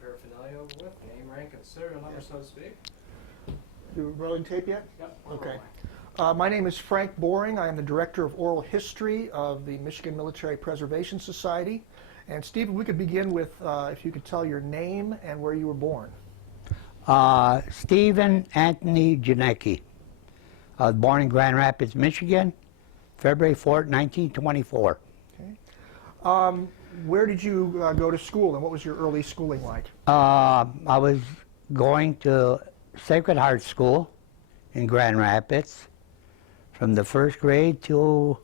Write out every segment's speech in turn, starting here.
paraphernalia with, name, rank, and serial number, so to speak. You rolling tape yet? Yep. Okay. My name is Frank Boring. I am the Director of Oral History of the Michigan Military Preservation Society. And Steve, we could begin with if you could tell your name and where you were born. Stephen Anthony Janicki. I was born in Grand Rapids, Michigan, February 4th, 1924. Okay. Where did you go to school, and what was your early schooling like? I was going to Sacred Heart School in Grand Rapids from the 1st grade to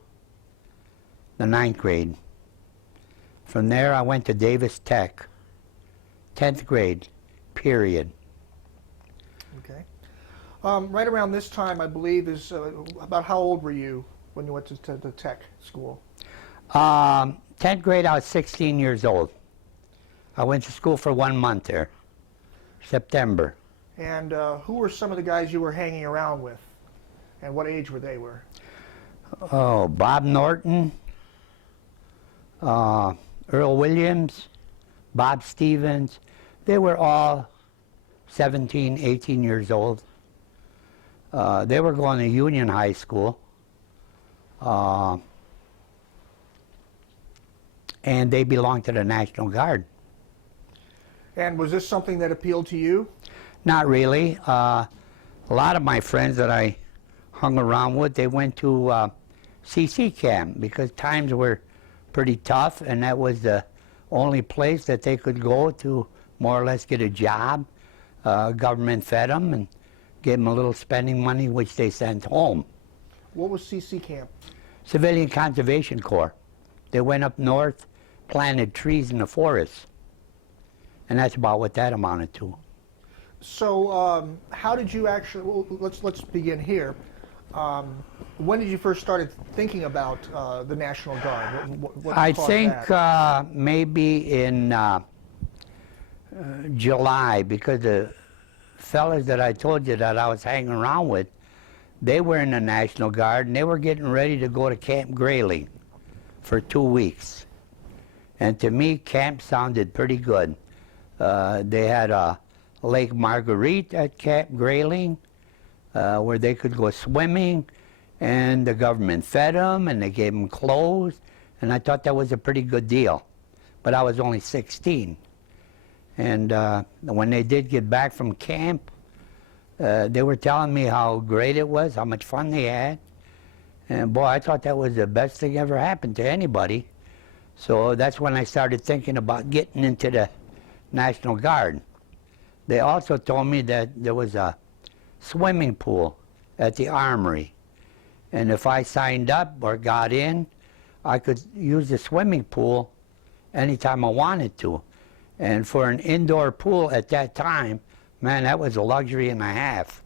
the 9th grade. From there, I went to Davis Tech, 10th grade, period. Okay. Right around this time, I believe, is about how old were you when you went to the tech school? 10th grade, I was 16 years old. I went to school for 1 month there, September. And who were some of the guys you were hanging around with, and what age they were? Oh, Bob Norton, Earl Williams, Bob Stevens. They were all 17, 18 years old. They were going to Union High School. And they belonged to the National Guard. And was this something that appealed to you? Not really. A lot of my friends that I hung around with, they went to CC camp because times were pretty tough, and that was the only place that they could go to more or less get a job. Government fed them and gave them a little spending money, which they sent home. What was CC camp? Civilian Conservation Corps. They went up north, planted trees in the forest, and that's about what that amounted to. So how did you actually, well, let's begin here. When did you first started thinking about the National Guard? What I caused think that? maybe in July, because the fellas that I told you that I was hanging around with, they were in the National Guard, and they were getting ready to go to Camp Grayling for 2 weeks. And to me, camp sounded pretty good. They had a Lake Marguerite at Camp Grayling where they could go swimming, and the government fed them and they gave them clothes, and I thought that was a pretty good deal. But I was only 16. And when they did get back from camp, they were telling me how great it was, how much fun they had. And boy, I thought that was the best thing ever happened to anybody. So that's when I started thinking about getting into the National Guard. They also told me that there was a swimming pool at the Armory. And if I signed up or got in, I could use the swimming pool anytime I wanted to. And for an indoor pool at that time, man, that was a luxury and a half.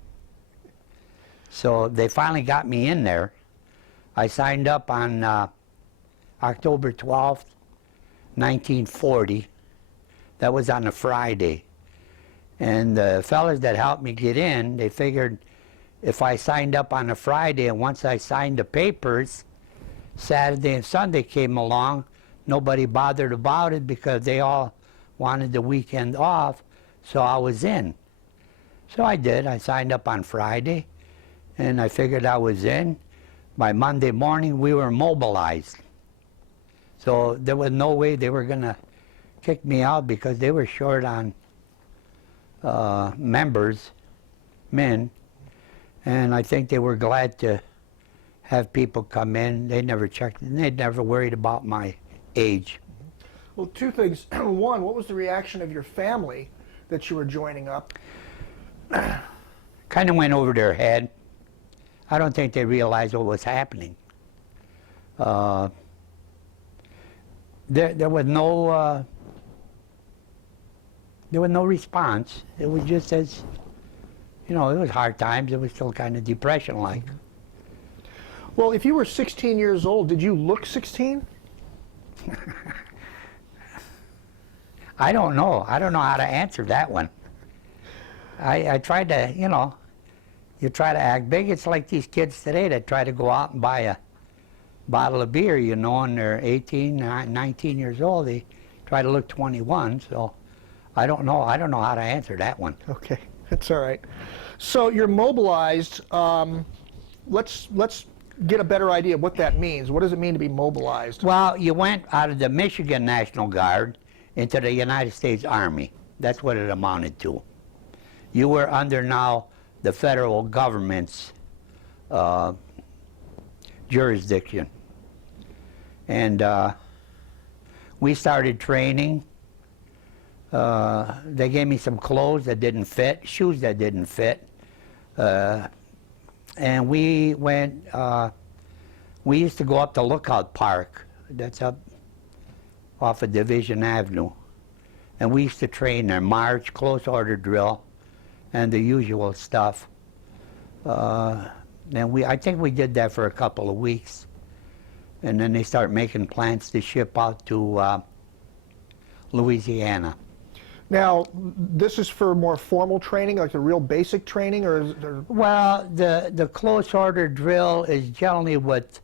So they finally got me in there. I signed up on October 12th, 1940. That was on a Friday. And the fellas that helped me get in, they figured if I signed up on a Friday and once I signed the papers, Saturday and Sunday came along, nobody bothered about it because they all wanted the weekend off, so I was in. So I did. I signed up on Friday, and I figured I was in. By Monday morning, we were mobilized. So there was no way they were going to kick me out because they were short on members, men, and I think they were glad to have people come in. They never checked, and they never worried about my age. Well, two things. One, what was the reaction of your family that you were joining up? Kind of went over their head. I don't think they realized what was happening. There was no response. It was just as, you know, it was hard times. It was still kind of depression-like. Well, if you were 16 years old, did you look 16? I don't know. I don't know how to answer that one. I tried to, you know, you try to act big. It's like these kids today that try to go out and buy a bottle of beer, you know, and they're 18, 19 years old. They try to look 21, so I don't know how to answer that one. Okay, that's all right. So you're mobilized. Let's get a better idea of what that means. What does it mean to be mobilized? Well, you went out of the Michigan National Guard into the United States Army. That's what it amounted to. You were under now the federal government's jurisdiction. And we started training. They gave me some clothes that didn't fit, shoes that didn't fit. And we went, we used to go up to Lookout Park. That's up off of Division Avenue. And we used to train there, march, close order drill, and the usual stuff. And I think we did that for a couple of weeks. And then they start making plans to ship out to Louisiana. Now, this is for more formal training, like the real basic training, or is there... Well, the close order drill is generally what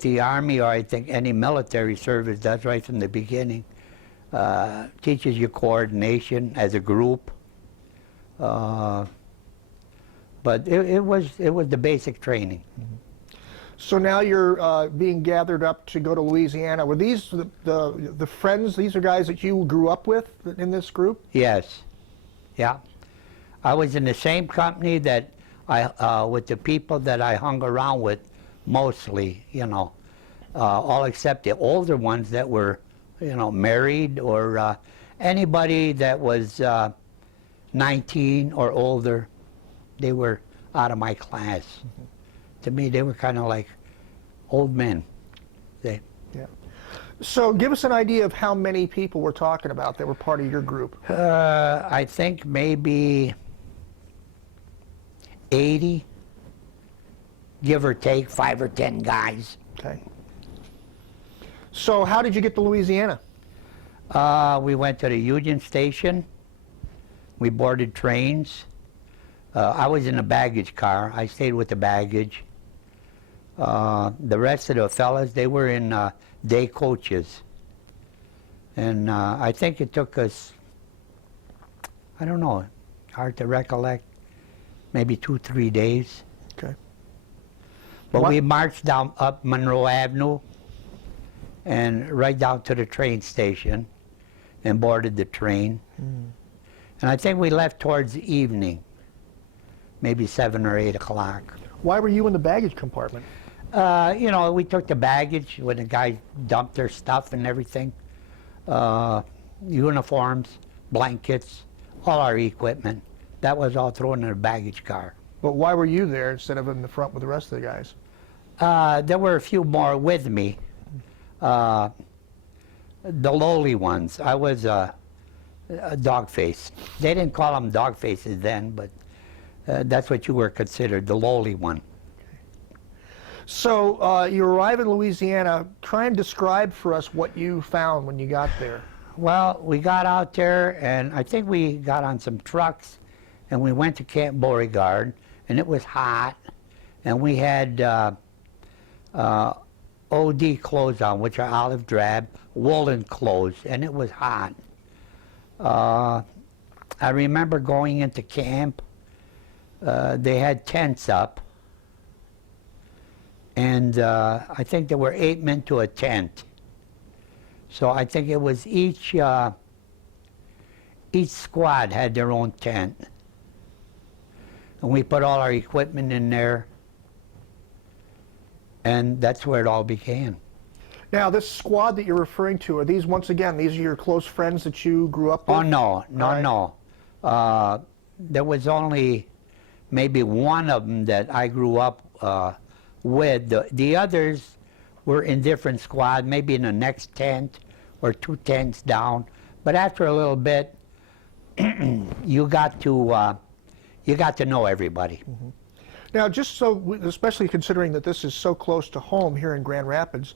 the Army, or I think any military service does right from the beginning. Teaches you coordination as a group. But it was the basic training. Mm-hmm. So now you're being gathered up to go to Louisiana. Were these the friends? These are guys that you grew up with in this group? Yes. Yeah. I was in the same company that with the people that I hung around with mostly, you know, all except the older ones that were, you know, married, or anybody that was 19 or older. They were out of my class. Mm-hmm. To me, they were kind of like old men. Yeah. So give us an idea of how many people we're talking about that were part of your group. I think maybe 80, give or take, 5 or 10 guys. Okay. So how did you get to Louisiana? We went to the Union Station. We boarded trains. I was in a baggage car. I stayed with the baggage. The rest of the fellas, they were in day coaches. And I think it took us, I don't know, hard to recollect, maybe 2-3 days. Okay. But we marched down up Monroe Avenue and right down to the train station and boarded the train. Mm. And I think we left towards the evening, maybe 7 or 8 o'clock. Why were you in the baggage compartment? You know, we took the baggage when the guys dumped their stuff and everything. Uniforms, blankets, all our equipment. That was all thrown in a baggage car. But why were you there instead of in the front with the rest of the guys? There were a few more with me. The lowly ones. I was a dog face. They didn't call them dog faces then, but that's what you were considered, the lowly one. So you arrive in Louisiana. Try and describe for us what you found when you got there. Well, we got out there, and I think we got on some trucks, and we went to Camp Beauregard, and it was hot, and we had OD clothes on, which are olive drab, woolen clothes, and it was hot. I remember going into camp. They had tents up, and I think there were 8 men to a tent. So I think it was each squad had their own tent. And we put all our equipment in there, and that's where it all began. Now, this squad that you're referring to, are these, once again, these are your close friends that you grew up with? Oh, no. There was only maybe one of them that I grew up with. The others were in different squads, maybe in the next tent or 2 tents down. But after a little bit, you got to know everybody. Mm-hmm. Now, just so, especially considering that this is so close to home here in Grand Rapids,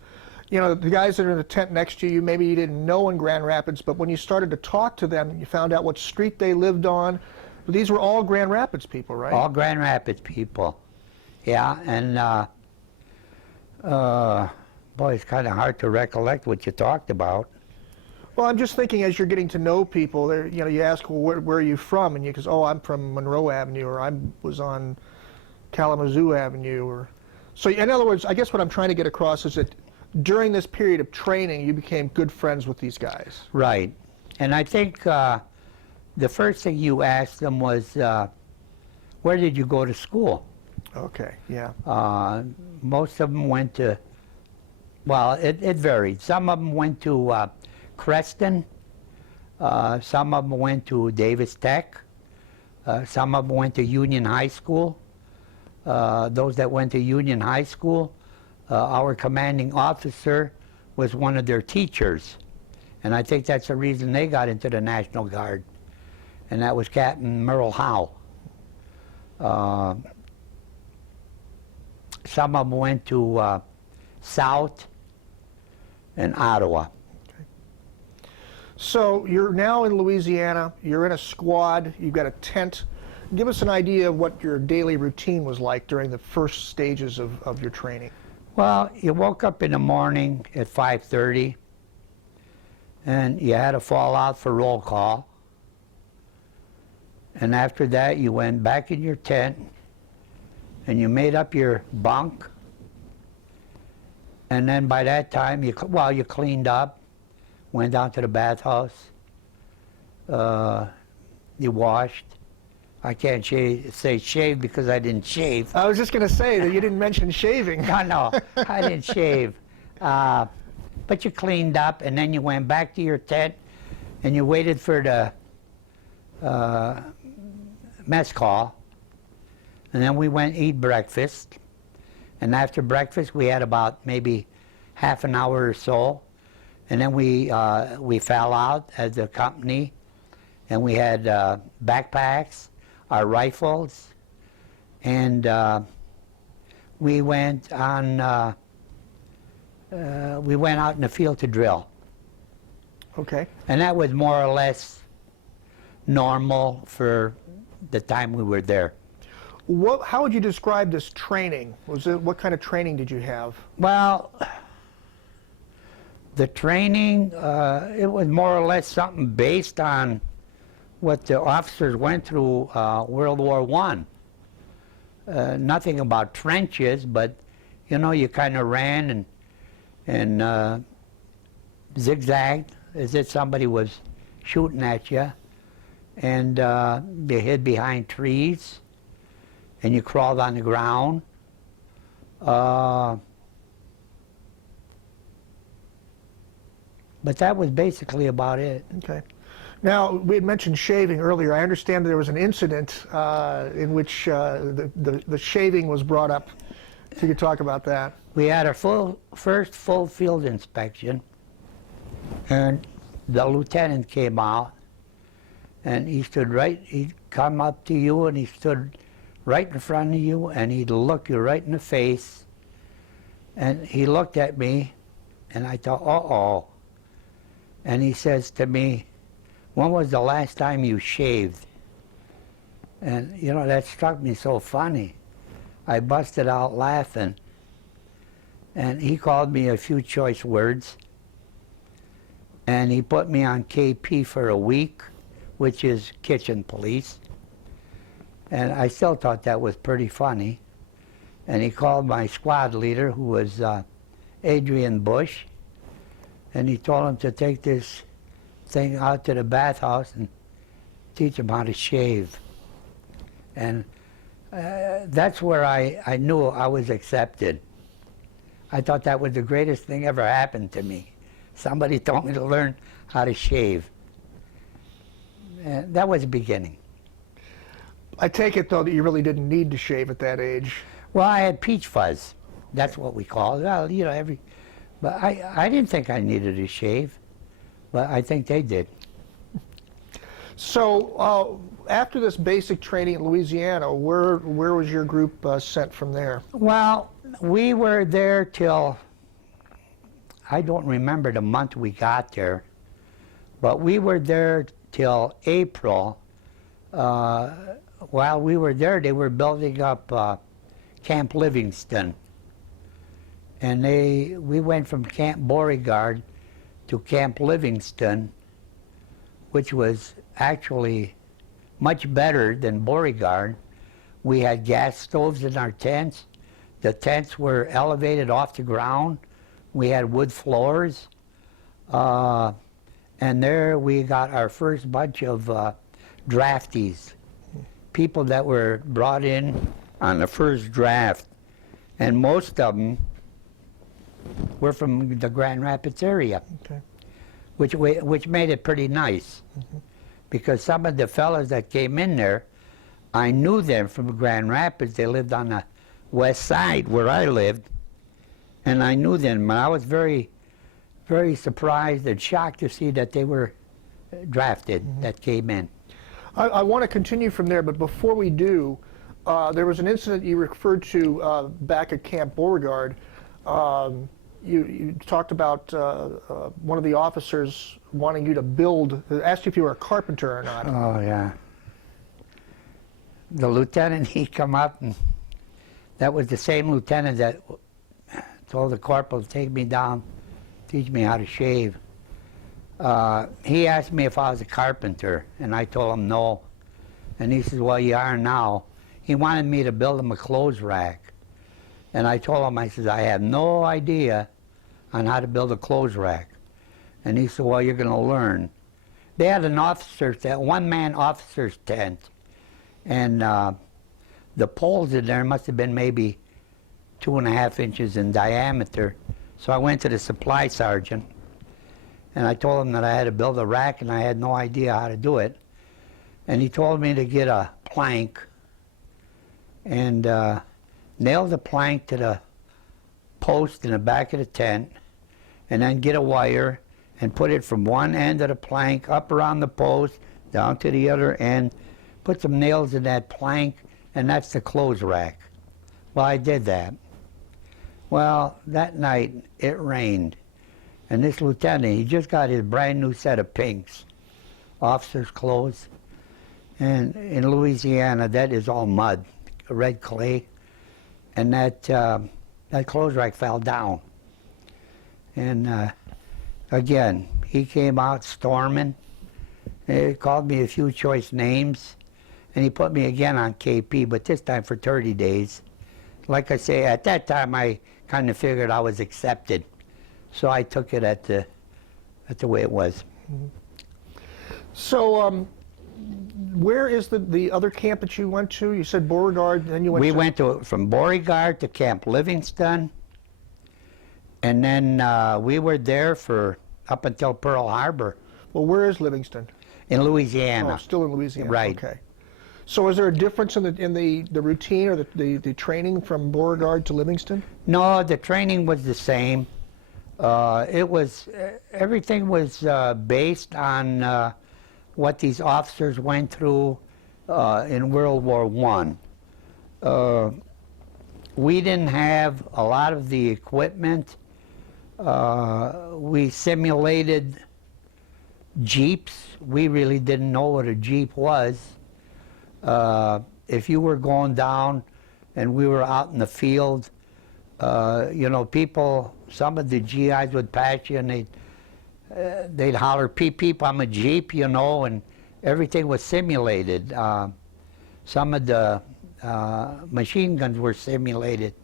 you know, the guys that are in the tent next to you, maybe you didn't know in Grand Rapids, but when you started to talk to them, you found out what street they lived on. These were all Grand Rapids people, right? All Grand Rapids people, yeah. And boy, it's kind of hard to recollect what you talked about. Well, I'm just thinking as you're getting to know people, there, you know, you ask, well, where are you from? And you goes, oh, I'm from Monroe Avenue, or I was on Kalamazoo Avenue, or so. In other words, I guess what I'm trying to get across is that during this period of training, you became good friends with these guys. Right. And I think the first thing you asked them was, where did you go to school? Okay, yeah. Most of them went to, well, it varied. Some of them went to Creston. Some of them went to Davis Tech. Some of them went to Union High School. Those that went to Union High School, our commanding officer was one of their teachers. And I think that's the reason they got into the National Guard. And that was Captain Merle Howe. Some of them went to South and Ottawa. So you're now in Louisiana, you're in a squad, you've got a tent. Give us an idea of what your daily routine was like during the first stages of your training. Well, you woke up in the morning at 5:30, and you had to fall out for roll call. And after that, you went back in your tent, and you made up your bunk. And then by that time, you cleaned up, went down to the bathhouse, you washed. I can't say shave because I didn't shave. I was just going to say that you didn't mention shaving. No, I didn't shave. But you cleaned up, and then you went back to your tent, and you waited for the mess call. And then we went and eat breakfast. And after breakfast, we had about maybe half an hour or so. And then we fell out as a company, and we had backpacks, our rifles, and we went on. We went out in the field to drill. Okay. And that was more or less normal for the time we were there. How would you describe this training? What kind of training did you have? Well, the training, it was more or less something based on what the officers went through World War I. Nothing about trenches, but you know, you kind of ran and zigzagged as if somebody was shooting at you, and you hid behind trees, and you crawled on the ground. But that was basically about it. Okay. Now, we had mentioned shaving earlier. I understand there was an incident in which the shaving was brought up. If you could talk about that. We had our first full field inspection, and the lieutenant came out, and he'd come up to you, and he stood right in front of you, and he'd look you right in the face, and he looked at me, and I thought, uh-oh. And he says to me, when was the last time you shaved? And, you know, that struck me so funny. I busted out laughing. And he called me a few choice words. And he put me on KP for a week, which is kitchen police. And I still thought that was pretty funny. And he called my squad leader, who was Adrian Bush, and he told him to take this thing out to the bathhouse and teach him how to shave. And that's where I knew I was accepted. I thought that was the greatest thing ever happened to me. Somebody told me to learn how to shave. And that was the beginning. I take it, though, that you really didn't need to shave at that age. Well, I had peach fuzz. That's what we call it. Well, you know, but I didn't think I needed to shave, but I think they did. So after this basic training in Louisiana, where was your group sent from there? Well, we were there till, I don't remember the month we got there, but we were there till April. While we were there, they were building up Camp Livingston. And we went from Camp Beauregard to Camp Livingston, which was actually much better than Beauregard. We had gas stoves in our tents. The tents were elevated off the ground. We had wood floors. And there we got our first bunch of draftees, people that were brought in on the first draft. And most of them were from the Grand Rapids area, Okay. which made it pretty nice. Because some of the fellas that came in there, I knew them from Grand Rapids. They lived on the west side where I lived, and I knew them. And I was very, very surprised and shocked to see that they were drafted, that came in. I want to continue from there, but before we do, there was an incident you referred to back at Camp Beauregard. You talked about one of the officers wanting you to build, asked you if you were a carpenter or not. Oh, yeah. The lieutenant, he come up, and that was the same lieutenant that told the corporal to take me down, teach me how to shave. He asked me if I was a carpenter, and I told him no. And he says, well, you are now. He wanted me to build him a clothes rack. And I told him, I said, I have no idea on how to build a clothes rack. And he said, well, you're going to learn. They had an officer's tent, one-man officer's tent. And the poles in there must have been maybe 2.5 inches in diameter. So I went to the supply sergeant, and I told him that I had to build a rack, and I had no idea how to do it. And he told me to get a plank and nail the plank to the post in the back of the tent, and then get a wire and put it from one end of the plank up around the post down to the other end, put some nails in that plank, and that's the clothes rack. Well, I did that. Well, that night it rained, and this lieutenant, he just got his brand new set of pinks, officer's clothes. And in Louisiana, that is all mud, red clay, and that clothes rack fell down. And again, he came out storming. He called me a few choice names, and he put me again on KP, but this time for 30 days. Like I say, at that time, I kind of figured I was accepted, so I took it at the way it was. So, where is the other camp that you went to? You said Beauregard, then you went We to... went from Beauregard to Camp Livingston, and then we were there for up until Pearl Harbor Well, where is Livingston? in Louisiana. Oh, still in Louisiana. Right. Okay. So is there a difference in the routine or the training from Beauregard to Livingston? No, the training was the same. Everything was based on what these officers went through in World War I. We didn't have a lot of the equipment. We simulated Jeeps. We really didn't know what a Jeep was. If you were going down and we were out in the field, you know, people, some of the GIs would pass you and they'd holler, peep, peep, I'm a Jeep, you know, and everything was simulated. Some of the machine guns were simulated.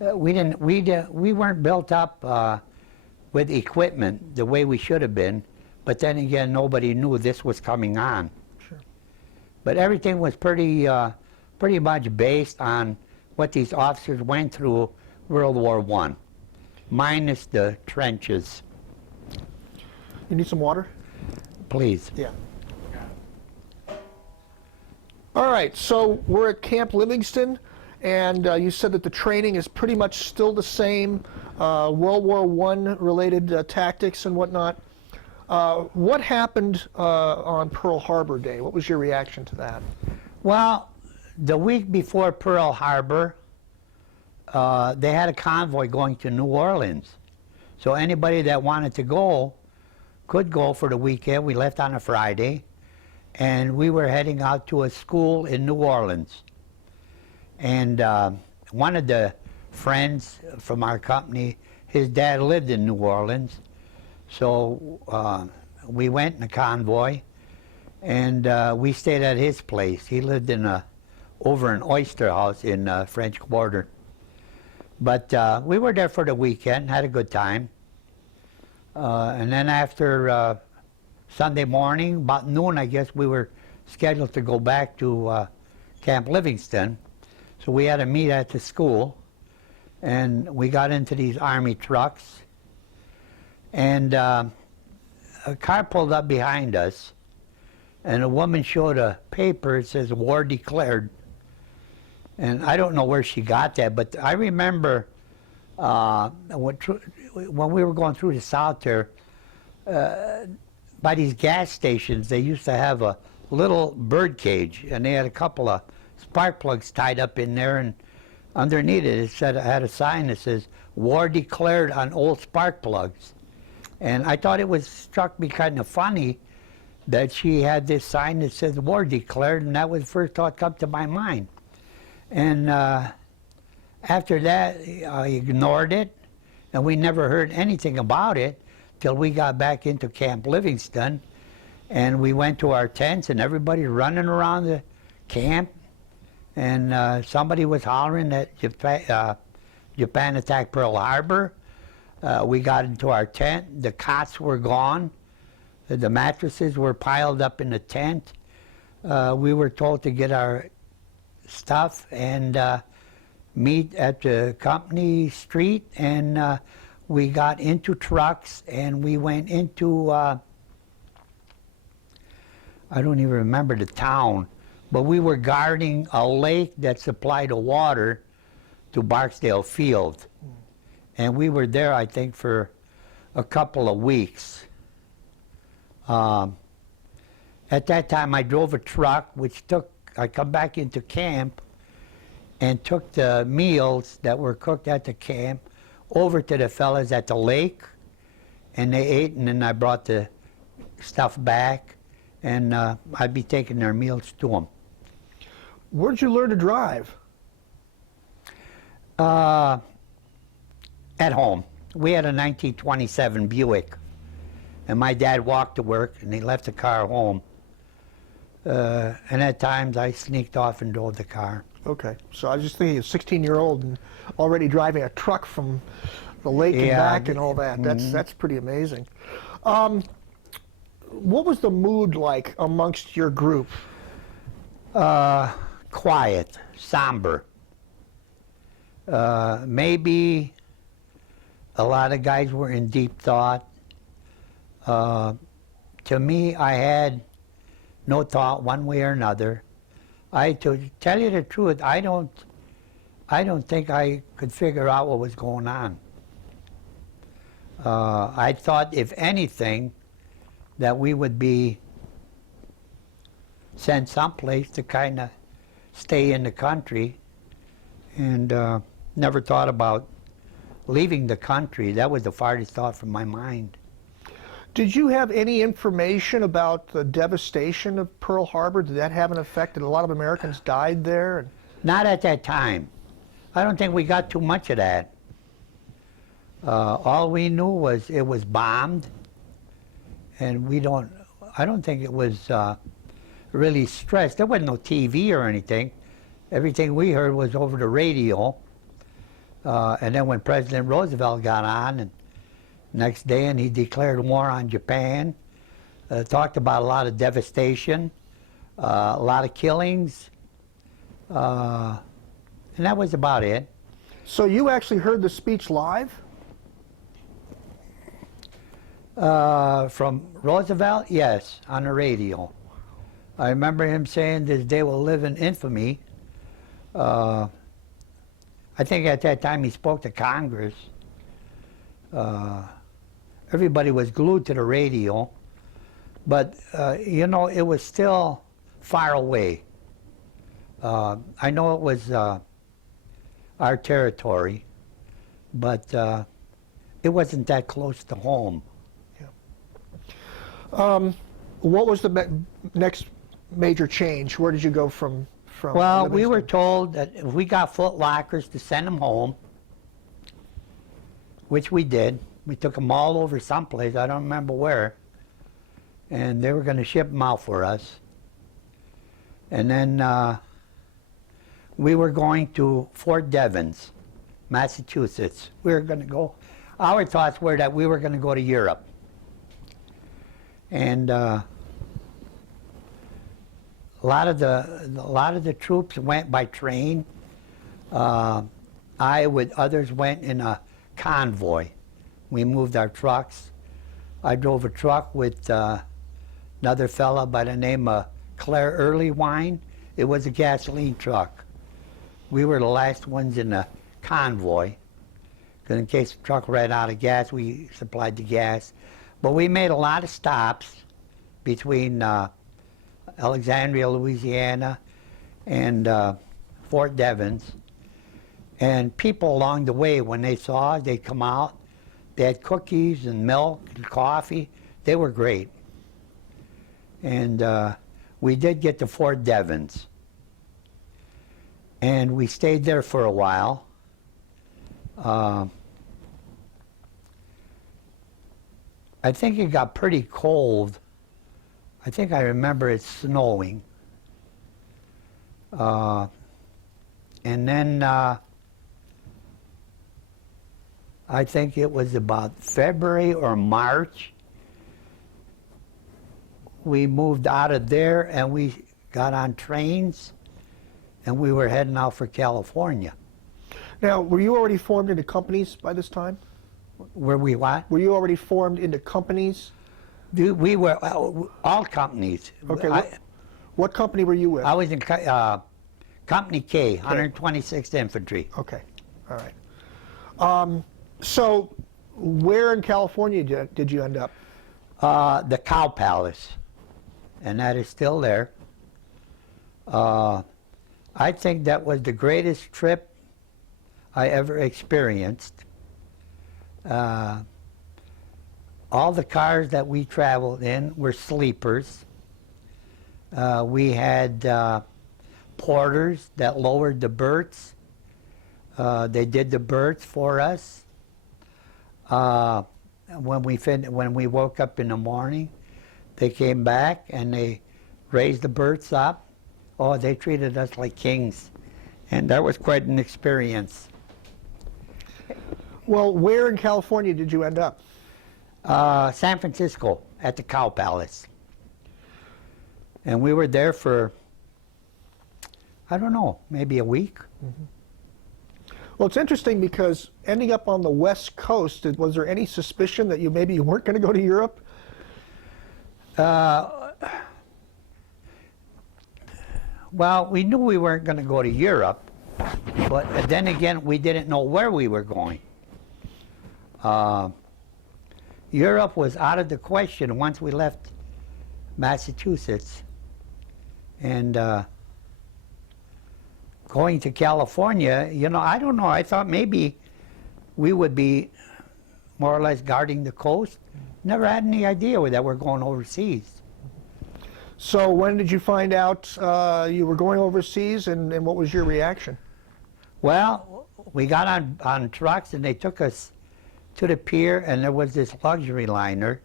We weren't built up with equipment the way we should have been, but then again, nobody knew this was coming on. Sure. But everything was pretty much based on what these officers went through World War I, minus the trenches. You need some water? Please. Yeah. All right, so we're at Camp Livingston, and you said that the training is pretty much still the same, World War I related tactics and whatnot. What happened on Pearl Harbor Day? What was your reaction to that? Well, the week before Pearl Harbor, they had a convoy going to New Orleans. So anybody that wanted to go could go for the weekend. We left on a Friday, and we were heading out to a school in New Orleans. And one of the friends from our company, his dad lived in New Orleans. So we went in a convoy, and we stayed at his place. He lived over an oyster house in French Quarter. But we were there for the weekend, had a good time. And then after Sunday morning, about noon, I guess, we were scheduled to go back to Camp Livingston. So we had to meet at the school, and we got into these Army trucks. And a car pulled up behind us, and a woman showed a paper. It says, "War declared." And I don't know where she got that, but I remember when we were going through the South there, by these gas stations, they used to have a little bird cage, and they had a couple of spark plugs tied up in there, and underneath it had a sign that says, "War declared on old spark plugs." And I thought struck me kind of funny that she had this sign that says "War declared," and that was the first thought come to my mind. And after that, I ignored it, and we never heard anything about it till we got back into Camp Livingston, and we went to our tents, and everybody running around the camp, and somebody was hollering that Japan attacked Pearl Harbor. We got into our tent. The cots were gone. The mattresses were piled up in the tent. We were told to get our stuff and meet at the company street, and we got into trucks, and we went into I don't even remember the town, but we were guarding a lake that supplied the water to Barksdale Field, and we were there, I think, for a couple of weeks. At that time, I drove a truck, I come back into camp and took the meals that were cooked at the camp over to the fellas at the lake, and they ate, and then I brought the stuff back, and I'd be taking their meals to them. Where'd you learn to drive? At home. We had a 1927 Buick, and my dad walked to work, and he left the car home. And at times I sneaked off and drove the car. Okay, so I was just thinking, a 16-year-old and already driving a truck from the lake and back and all that. That's pretty amazing. What was the mood like amongst your group? Quiet, somber. Maybe a lot of guys were in deep thought. To me, I had no thought one way or another. To tell you the truth, I don't think I could figure out what was going on. I thought, if anything, that we would be sent someplace to kind of stay in the country, and never thought about leaving the country. That was the farthest thought from my mind. Did you have any information about the devastation of Pearl Harbor? Did that have an effect? Did a lot of Americans died there? Not at that time. I don't think we got too much of that. All we knew was it was bombed, and I don't think it was really stressed. There wasn't no TV or anything. Everything we heard was over the radio. And then when President Roosevelt got on, and next day, and he declared war on Japan, talked about a lot of devastation, a lot of killings, and that was about it. So you actually heard the speech live? From Roosevelt, yes, on the radio. I remember him saying, "This day will live in infamy." I think at that time he spoke to Congress. Everybody was glued to the radio, but you know, it was still far away. I know it was our territory, but it wasn't that close to home. What was the next major change? Where did you go from Well, Livingston? we were told that if we got Foot Lockers to send them home, which we did. We took them all over someplace, I don't remember where, and they were going to ship them out for us. And then we were going to Fort Devens, Massachusetts. We were going to go. Our thoughts were that we were going to go to Europe. And a lot of the troops went by train. I, with others, went in a convoy. We moved our trucks. I drove a truck with another fella by the name of Claire Earlywine. It was a gasoline truck. We were the last ones in the convoy, because in case the truck ran out of gas, we supplied the gas. But we made a lot of stops between Alexandria, Louisiana, and Fort Devens. And people along the way, when they saw us, they'd come out. They had cookies and milk and coffee. They were great. And we did get to Fort Devens. And we stayed there for a while. I think it got pretty cold. I think I remember it snowing. And then I think it was about February or March. We moved out of there and we got on trains and we were heading out for California. Now, were you already formed into companies by this time? Were we what? Were you already formed into companies? We were all companies. Okay, what company were you with? I was in Company K, 126th Infantry. Okay, all right. So, where in California did you end up? The Cow Palace, and that is still there. I think that was the greatest trip I ever experienced. All the cars that we traveled in were sleepers. We had porters that lowered the berths. They did the berths for us. When we woke up in the morning, they came back and they raised the berths up. Oh, they treated us like kings, and that was quite an experience. Well, where in California did you end up? San Francisco at the Cow Palace. And we were there for, I don't know, maybe a week. Mm-hmm. Well, it's interesting because ending up on the West Coast, was there any suspicion that maybe you weren't going to go to Europe? Well, we knew we weren't going to go to Europe, but then again, we didn't know where we were going. Europe was out of the question once we left Massachusetts. And going to California, you know, I don't know, I thought maybe we would be more or less guarding the coast. Never had any idea that we're going overseas. So when did you find out you were going overseas, and what was your reaction? Well, we got on trucks and they took us to the pier, and there was this luxury liner,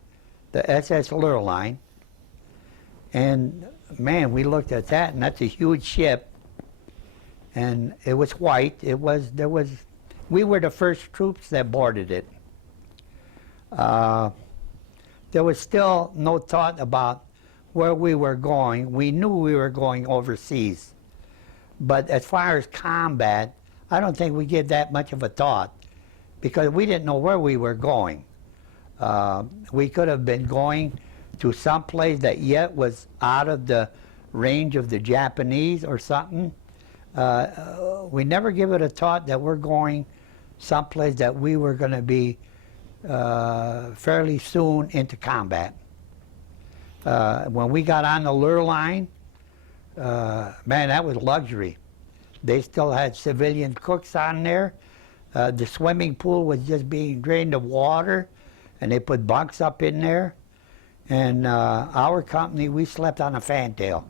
the SS Lurline. And man, we looked at that, and that's a huge ship. And it was white. We were the first troops that boarded it. There was still no thought about where we were going. We knew we were going overseas. But as far as combat, I don't think we gave that much of a thought, because we didn't know where we were going. We could have been going to some place that yet was out of the range of the Japanese or something. We never give it a thought that we're going someplace that we were going to be fairly soon into combat. When we got on the Lurline, man, that was luxury. They still had civilian cooks on there. The swimming pool was just being drained of water, and they put bunks up in there. And our company, we slept on a fantail.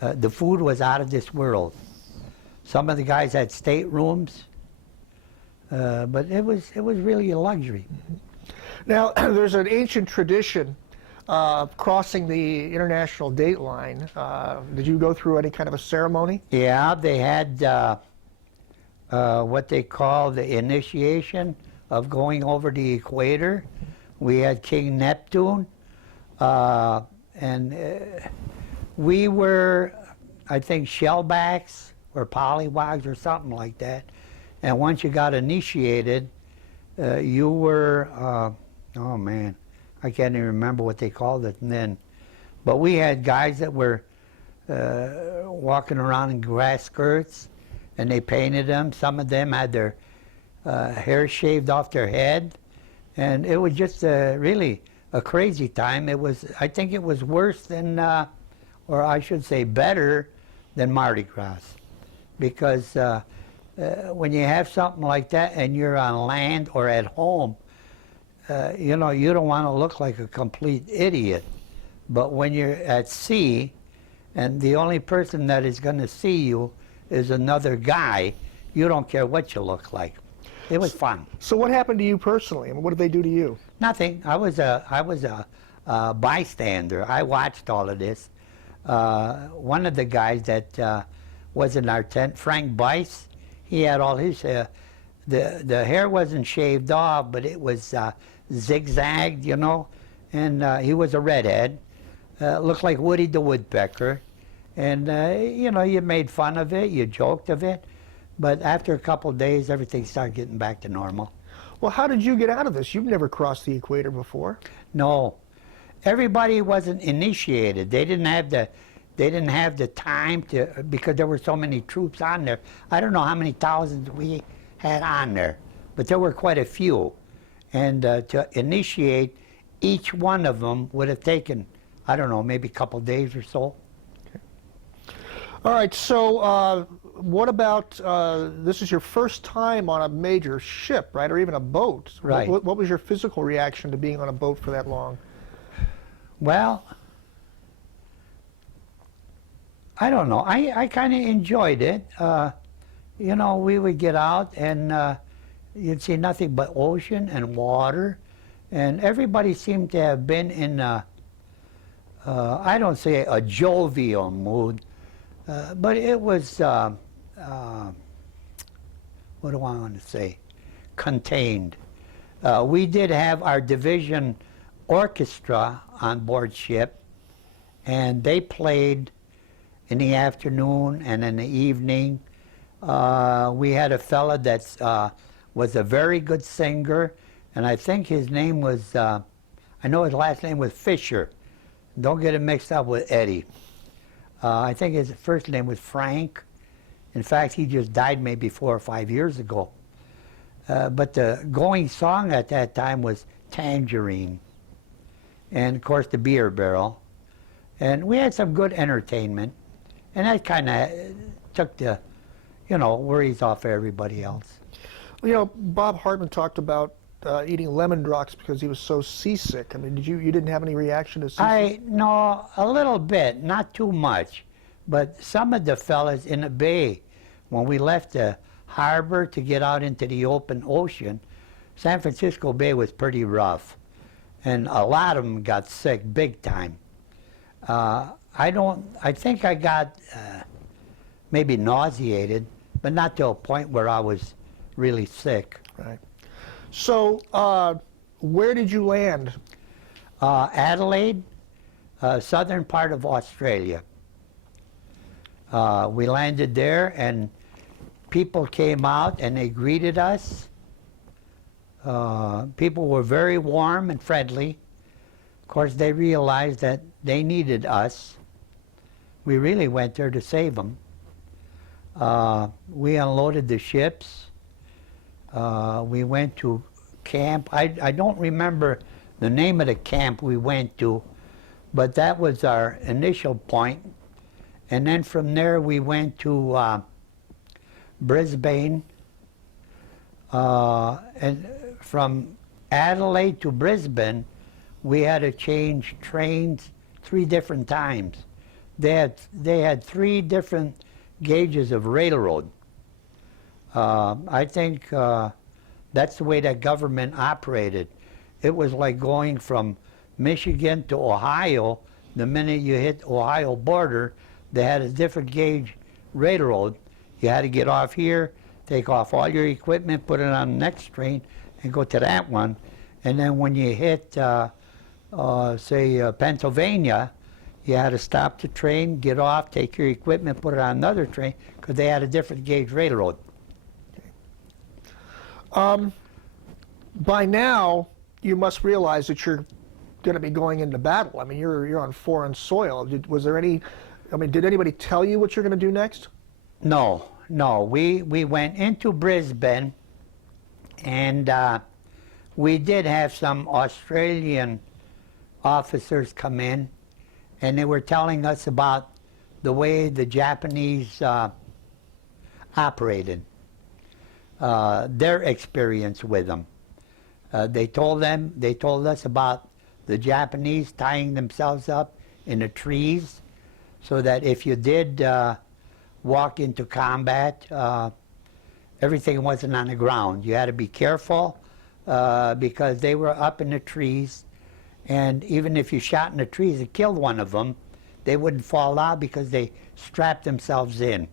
The food was out of this world. Some of the guys had staterooms. But it was really a luxury. Now, there's an ancient tradition of crossing the international date line. Did you go through any kind of a ceremony? Yeah, they had what they call the initiation of going over the equator. We had King Neptune, and we were, I think, shellbacks or pollywogs or something like that. And once you got initiated, you were, oh man, I can't even remember what they called it then. But we had guys that were walking around in grass skirts, and they painted them. Some of them had their hair shaved off their head, and it was just really a crazy time. It was, I think it was worse than, or I should say better than Mardi Gras, because when you have something like that and you're on land or at home, you know, you don't want to look like a complete idiot. But when you're at sea, and the only person that is going to see you is another guy, you don't care what you look like. It was fun. So what happened to you personally? I mean, what did they do to you? Nothing. I was a bystander. I watched all of this. One of the guys that was in our tent, Frank Bice, he had all his the hair wasn't shaved off, but it was zigzagged, you know, and he was a redhead. Looked like Woody the Woodpecker, and you know, you made fun of it, you joked of it, but after a couple of days, everything started getting back to normal. Well, how did you get out of this? You've never crossed the equator before. No, everybody wasn't initiated. They didn't have the time to, because there were so many troops on there. I don't know how many thousands we had on there, but there were quite a few, and to initiate each one of them would have taken, I don't know, maybe a couple days or so. All right, so what about, this is your first time on a major ship, right, or even a boat. Right. What was your physical reaction to being on a boat for that long? Well, I don't know. I kind of enjoyed it. You know, we would get out and you'd see nothing but ocean and water, and everybody seemed to have been in I don't say a jovial mood, but it was, what do I want to say, contained. We did have our division orchestra on board ship, and they played in the afternoon and in the evening. We had a fella that was a very good singer, and I think his name was, I know his last name was Fisher. Don't get it mixed up with Eddie. I think his first name was Frank. In fact, he just died maybe 4 or 5 years ago. But the going song at that time was Tangerine, and of course the Beer Barrel. And we had some good entertainment, and that kind of took the, you know, worries off everybody else. You know, Bob Hartman talked about eating lemon drops because he was so seasick. I mean, you didn't have any reaction to seasick? No, a little bit, not too much. But some of the fellas in the bay, when we left the harbor to get out into the open ocean, San Francisco Bay was pretty rough. And a lot of them got sick big time. I think I got maybe nauseated, but not to a point where I was really sick. Right. So, where did you land? Adelaide, southern part of Australia. We landed there, and people came out and they greeted us. People were very warm and friendly. Of course, they realized that they needed us. We really went there to save them. We unloaded the ships. We went to camp. I don't remember the name of the camp we went to, but that was our initial point. And then from there we went to Brisbane. And from Adelaide to Brisbane, we had to change trains 3 different times. They had 3 different gauges of railroad. I think That's the way that government operated. It was like going from Michigan to Ohio. The minute you hit Ohio border, they had a different gauge railroad. You had to get off here, take off all your equipment, put it on the next train, and go to that one. And then when you hit, say, Pennsylvania, you had to stop the train, get off, take your equipment, put it on another train, because they had a different gauge railroad. By now, you must realize that you're going to be going into battle. I mean, you're on foreign soil. Was there any? I mean, did anybody tell you what you're going to do next? No, no. We went into Brisbane, and we did have some Australian officers come in, and they were telling us about the way the Japanese operated, their experience with them. They told us about the Japanese tying themselves up in the trees, so that if you did walk into combat, everything wasn't on the ground. You had to be careful because they were up in the trees, and even if you shot in the trees and killed one of them, they wouldn't fall out because they strapped themselves in.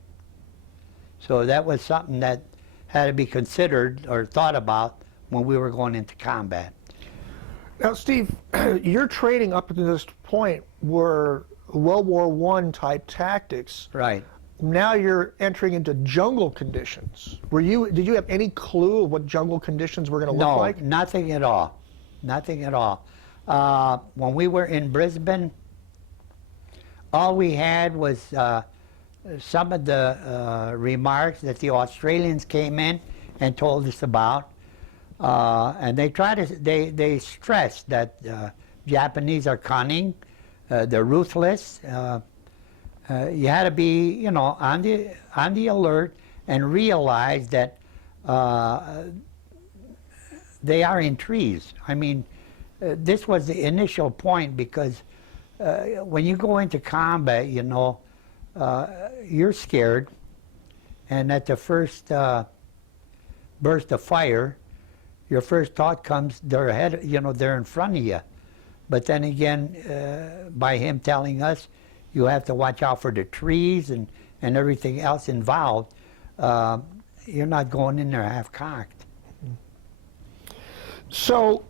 So that was something that had to be considered or thought about when we were going into combat. Now, Steve, your training up to this point were World War I type tactics. Right. Now you're entering into jungle conditions. Did you have any clue of what jungle conditions were going to look like? No, nothing at all. Nothing at all. When we were in Brisbane, all we had was some of the remarks that the Australians came in and told us about. And they stressed that Japanese are cunning, they're ruthless. You had to be, on the alert and realize that they are in trees. I mean, this was the initial point, because when you go into combat, you're scared, and at the first burst of fire, your first thought comes, they're ahead, they're in front of you. But then again, by him telling us, you have to watch out for the trees and everything else involved, you're not going in there half-cocked. So,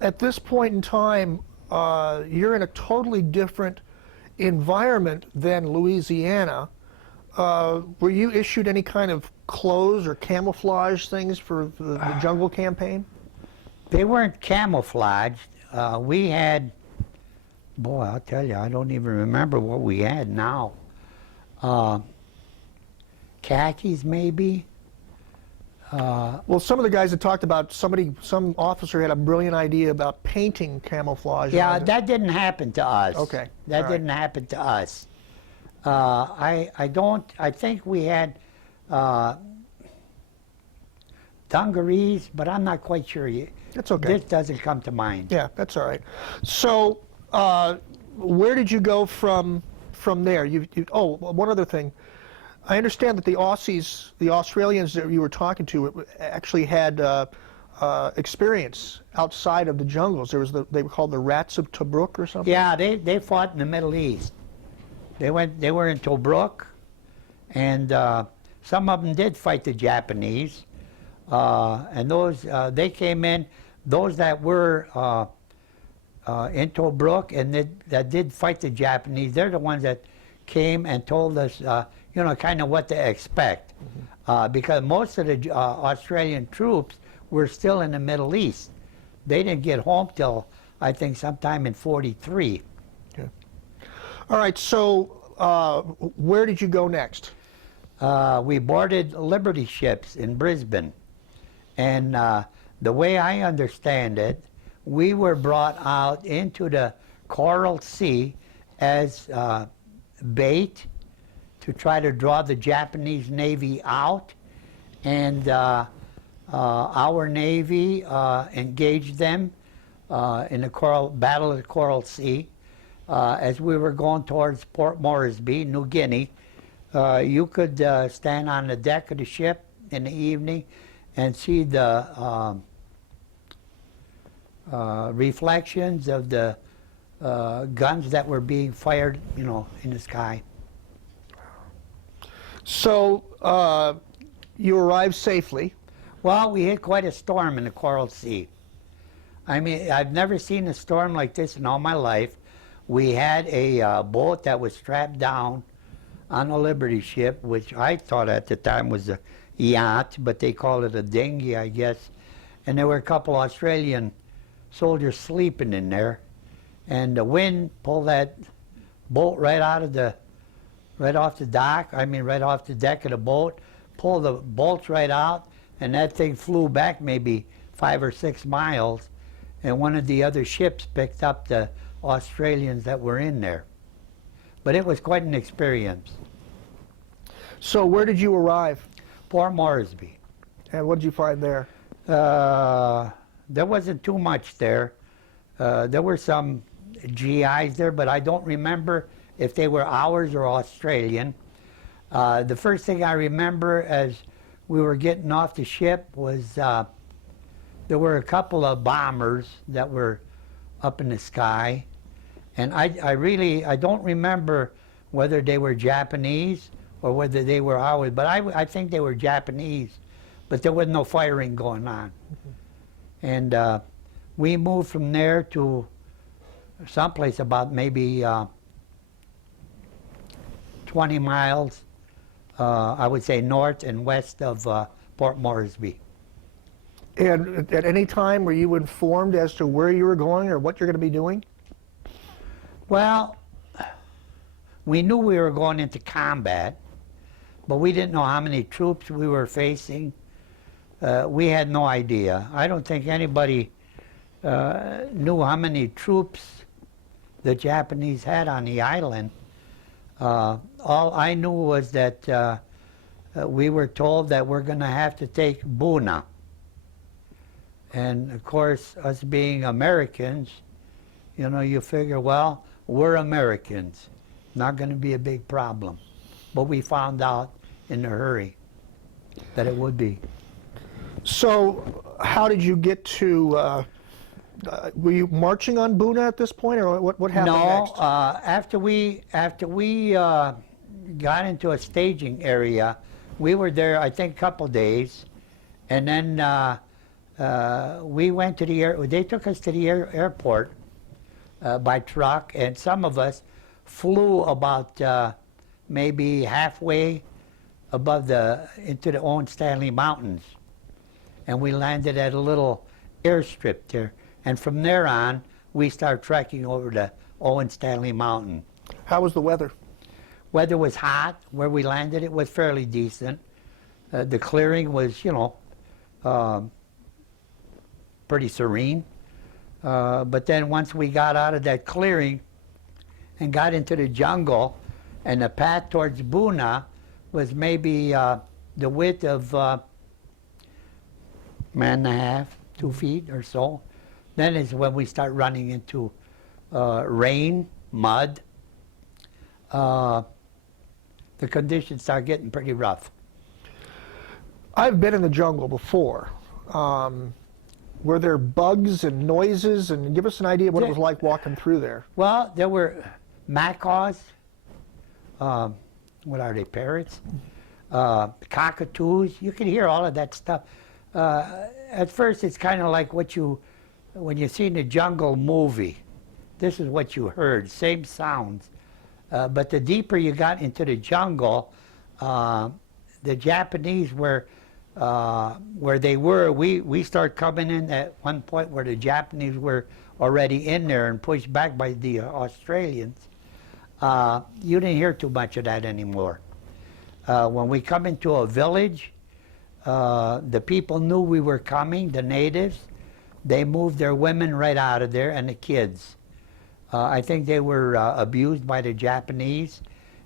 at this point in time, you're in a totally different environment than Louisiana. Were you issued any kind of clothes or camouflage things for the jungle campaign? They weren't camouflaged. We had, boy, I'll tell you, I don't even remember what we had now. Khakis, maybe? Well, some of the guys had talked about some officer had a brilliant idea about painting camouflage. Yeah, that didn't happen to us. Okay. That All didn't right. happen to us. I think we had dungarees, but I'm not quite sure. That's okay. This doesn't come to mind. Yeah, that's all right. So, where did you go from there? Oh, one other thing. I understand that the Australians that you were talking to actually had experience outside of the jungles. They were called the Rats of Tobruk or something? Yeah, they fought in the Middle East. They were in Tobruk, and some of them did fight the Japanese. And those they came in. Those that were in Tobruk and that did fight the Japanese, they're the ones that came and told us, kind of what to expect. Because most of the Australian troops were still in the Middle East. They didn't get home till, I think, sometime in '43. Okay. All right, so where did you go next? We boarded Liberty ships in Brisbane. And the way I understand it, we were brought out into the Coral Sea as bait to try to draw the Japanese Navy out, and our Navy engaged them in the Battle of the Coral Sea. As we were going towards Port Moresby, New Guinea, you could stand on the deck of the ship in the evening and see the reflections of the guns that were being fired, you know, in the sky. So you arrived safely. Well, we hit quite a storm in the Coral Sea. I mean, I've never seen a storm like this in all my life. We had a boat that was strapped down on a Liberty ship, which I thought at the time was a yacht, but they called it a dinghy, I guess. And there were a couple Australian soldiers sleeping in there. And the wind pulled that boat right off the dock, right off the deck of the boat, pulled the bolts right out, and that thing flew back maybe 5 or 6 miles, and one of the other ships picked up the Australians that were in there. But it was quite an experience. So where did you arrive? Port Moresby. And what did you find there? There wasn't too much there. There were some GIs there, but I don't remember if they were ours or Australian. The first thing I remember as we were getting off the ship was there were a couple of bombers that were up in the sky, and I don't remember whether they were Japanese or whether they were ours, but I think they were Japanese, but there was no firing going on. And we moved from there to someplace about maybe 20 miles, I would say north and west of Port Moresby. And at any time were you informed as to where you were going or what you're going to be doing? Well, we knew we were going into combat, but we didn't know how many troops we were facing. We had no idea. I don't think anybody knew how many troops the Japanese had on the island. All I knew was that we were told that we're going to have to take Buna. And of course, us being Americans, you know, you figure, well, we're Americans. Not going to be a big problem. But we found out in a hurry that it would be. So how did you get to, were you marching on Buna at this point, or what happened next? No, after we got into a staging area, we were there, I think, a couple days, and then we went to the they took us to the airport by truck, and some of us flew about maybe halfway above into the Owen Stanley Mountains, and we landed at a little airstrip there, and from there on we started trekking over the Owen Stanley Mountain. How was the weather? Weather was hot. Where we landed, it was fairly decent. The clearing was, you know, pretty serene. But then once we got out of that clearing and got into the jungle, and the path towards Buna was maybe the width of man and a half, 2 feet or so. Then is when we start running into rain, mud. The conditions start getting pretty rough. I've been in the jungle before. Were there bugs and noises? And give us an idea of what it was like walking through there. Well, there were macaws. What are they, parrots? Cockatoos. You can hear all of that stuff. At first, it's kind of like when you see in the jungle movie. This is what you heard, same sounds. But the deeper you got into the jungle, the Japanese were where they were. We started coming in at one point where the Japanese were already in there and pushed back by the Australians. You didn't hear too much of that anymore. When we come into a village, the people knew we were coming, the natives. They moved their women right out of there and the kids. I think they were abused by the Japanese,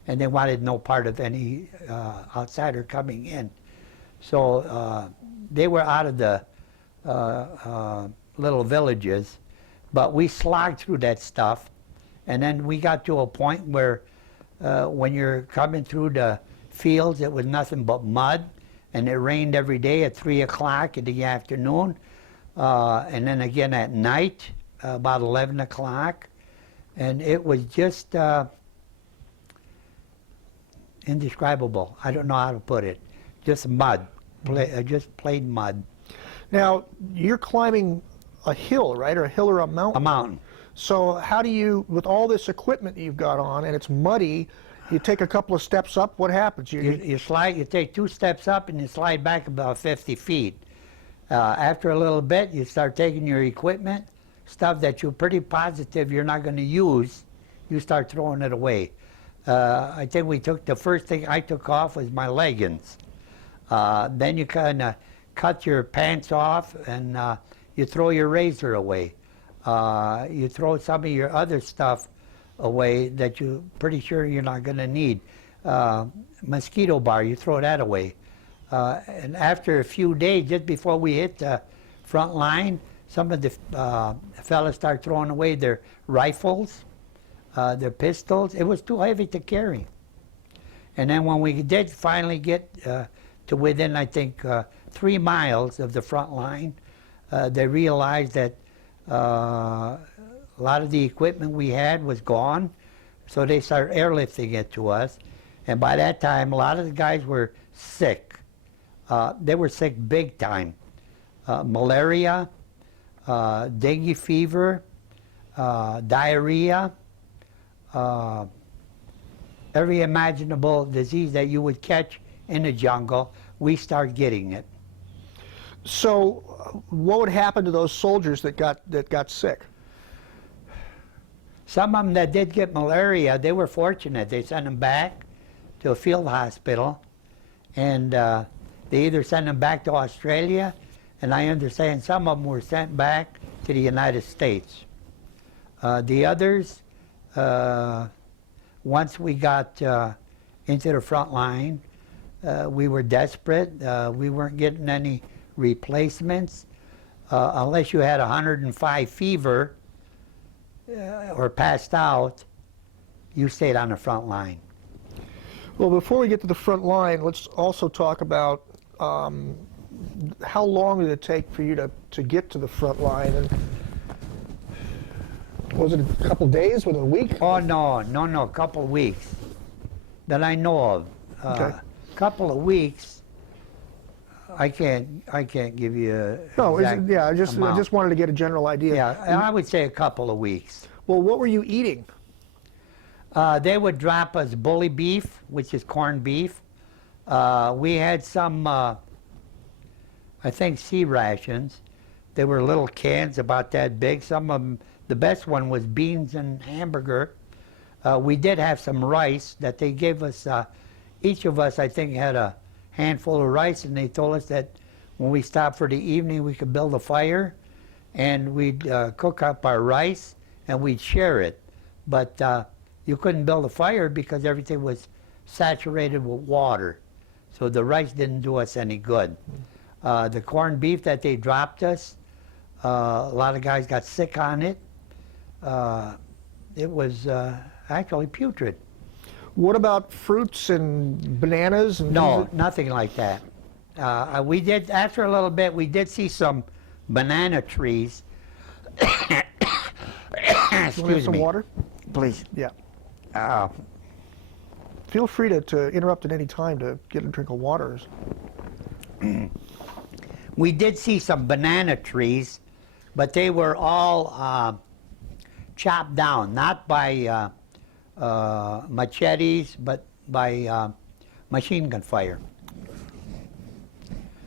and they wanted no part of any outsider coming in. So they were out of the little villages, but we slogged through that stuff, and then we got to a point where when you're coming through the fields, it was nothing but mud, and it rained every day at 3 o'clock in the afternoon, and then again at night, about 11 o'clock. And it was just indescribable. I don't know how to put it. Just mud, just plain mud. Now, you're climbing a hill, right? Or a hill or a mountain? A mountain. So how do you, with all this equipment you've got on, and it's muddy, you take a couple of steps up, what happens? You slide, you take 2 steps up and you slide back about 50 feet. After a little bit, you start taking your equipment, stuff that you're pretty positive you're not going to use, you start throwing it away. I think the first thing I took off was my leggings. Then you kind of cut your pants off and you throw your razor away. You throw some of your other stuff away that you're pretty sure you're not going to need. Mosquito bar, you throw that away. And after a few days, just before we hit the front line, some of the fellas start throwing away their rifles, their pistols. It was too heavy to carry. And then when we did finally get to within, I think, 3 miles of the front line, they realized that a lot of the equipment we had was gone, so they started airlifting it to us. And by that time, a lot of the guys were sick. They were sick big time. Malaria, dengue fever, diarrhea, every imaginable disease that you would catch in the jungle, we start getting it. So what would happen to those soldiers that got sick? Some of them that did get malaria, they were fortunate. They sent them back to a field hospital, and they either sent them back to Australia, and I understand some of them were sent back to the United States. The others, once we got into the front line, we were desperate. We weren't getting any replacements. Unless you had 105 fever or passed out, you stayed on the front line. Well, before we get to the front line, let's also talk about how long did it take for you to get to the front line? And was it a couple days, was it a week? Oh, no, a couple of weeks that I know of. Okay. Couple of weeks, I can't give you a No, exact I just amount. wanted to get a general idea. Yeah, I would say a couple of weeks. Well, what were you eating? They would drop us bully beef, which is corned beef. We had some, I think, sea rations. They were little cans about that big. Some of them, the best one was beans and hamburger. We did have some rice that they gave us. Each of us, I think, had a handful of rice, and they told us that when we stopped for the evening, we could build a fire, and we'd cook up our rice, and we'd share it. But you couldn't build a fire because everything was saturated with water. So the rice didn't do us any good. The corned beef that they dropped us, a lot of guys got sick on it. It was actually putrid. What about fruits and bananas? And No, nothing like that. We did, after a little bit, we did see some banana trees. You want to have Excuse some me. water? Please. Yeah. Feel free to interrupt at any time to get a drink of water. We did see some banana trees, but they were all chopped down, not by machetes, but by machine gun fire.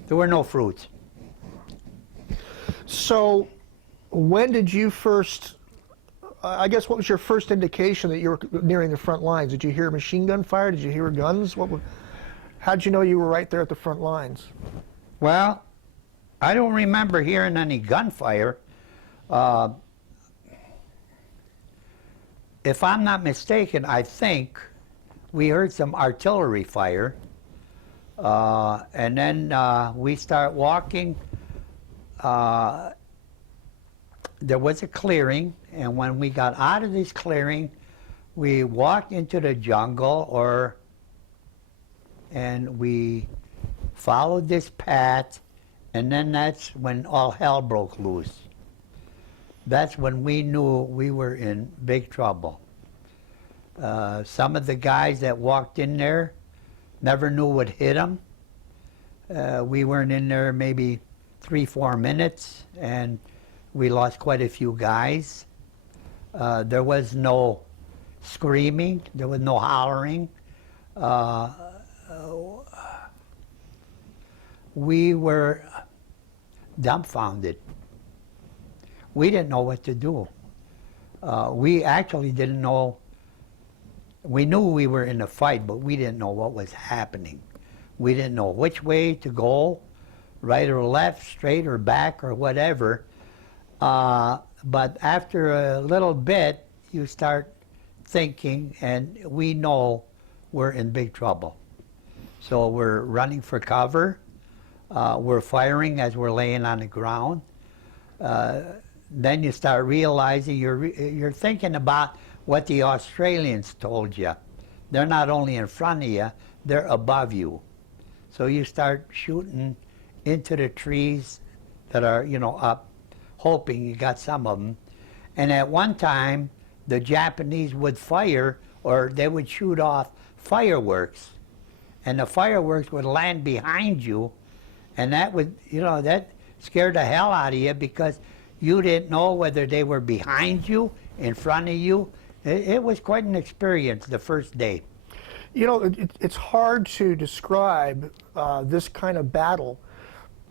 There were no fruits. So, when did you first, I guess, what was your first indication that you were nearing the front lines? Did you hear machine gun fire? Did you hear guns? How did you know you were right there at the front lines? Well, I don't remember hearing any gunfire. If I'm not mistaken, I think we heard some artillery fire, and then we start walking. There was a clearing, and when we got out of this clearing, we walked into the jungle, and we followed this path, and then that's when all hell broke loose. That's when we knew we were in big trouble. Some of the guys that walked in there never knew what hit them. We weren't in there maybe 3-4 minutes, and we lost quite a few guys. There was no screaming, there was no hollering. We were dumbfounded. We didn't know what to do. We actually didn't know. We knew we were in a fight, but we didn't know what was happening. We didn't know which way to go, right or left, straight or back or whatever. But after a little bit, you start thinking, and we know we're in big trouble. So we're running for cover. We're firing as we're laying on the ground. Then you start realizing you're thinking about what the Australians told you. They're not only in front of you, they're above you. So you start shooting into the trees that are, up, hoping you got some of them. And at one time, the Japanese would fire, or they would shoot off fireworks. And the fireworks would land behind you, and that would, that scared the hell out of you because you didn't know whether they were behind you, in front of you. It was quite an experience the first day. It's hard to describe this kind of battle,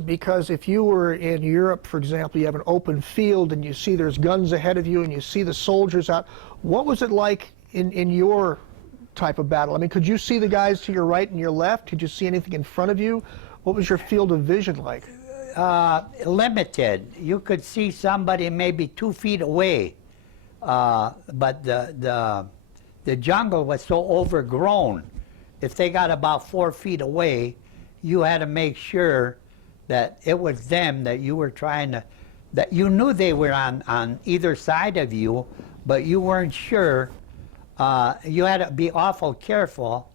because if you were in Europe, for example, you have an open field and you see there's guns ahead of you and you see the soldiers out. What was it like in your type of battle? I mean, could you see the guys to your right and your left? Could you see anything in front of you? What was your field of vision like? Limited. You could see somebody maybe 2 feet away, but the jungle was so overgrown. If they got about 4 feet away, you had to make sure that it was them that you were trying to, that you knew they were on either side of you, but you weren't sure. You had to be awful careful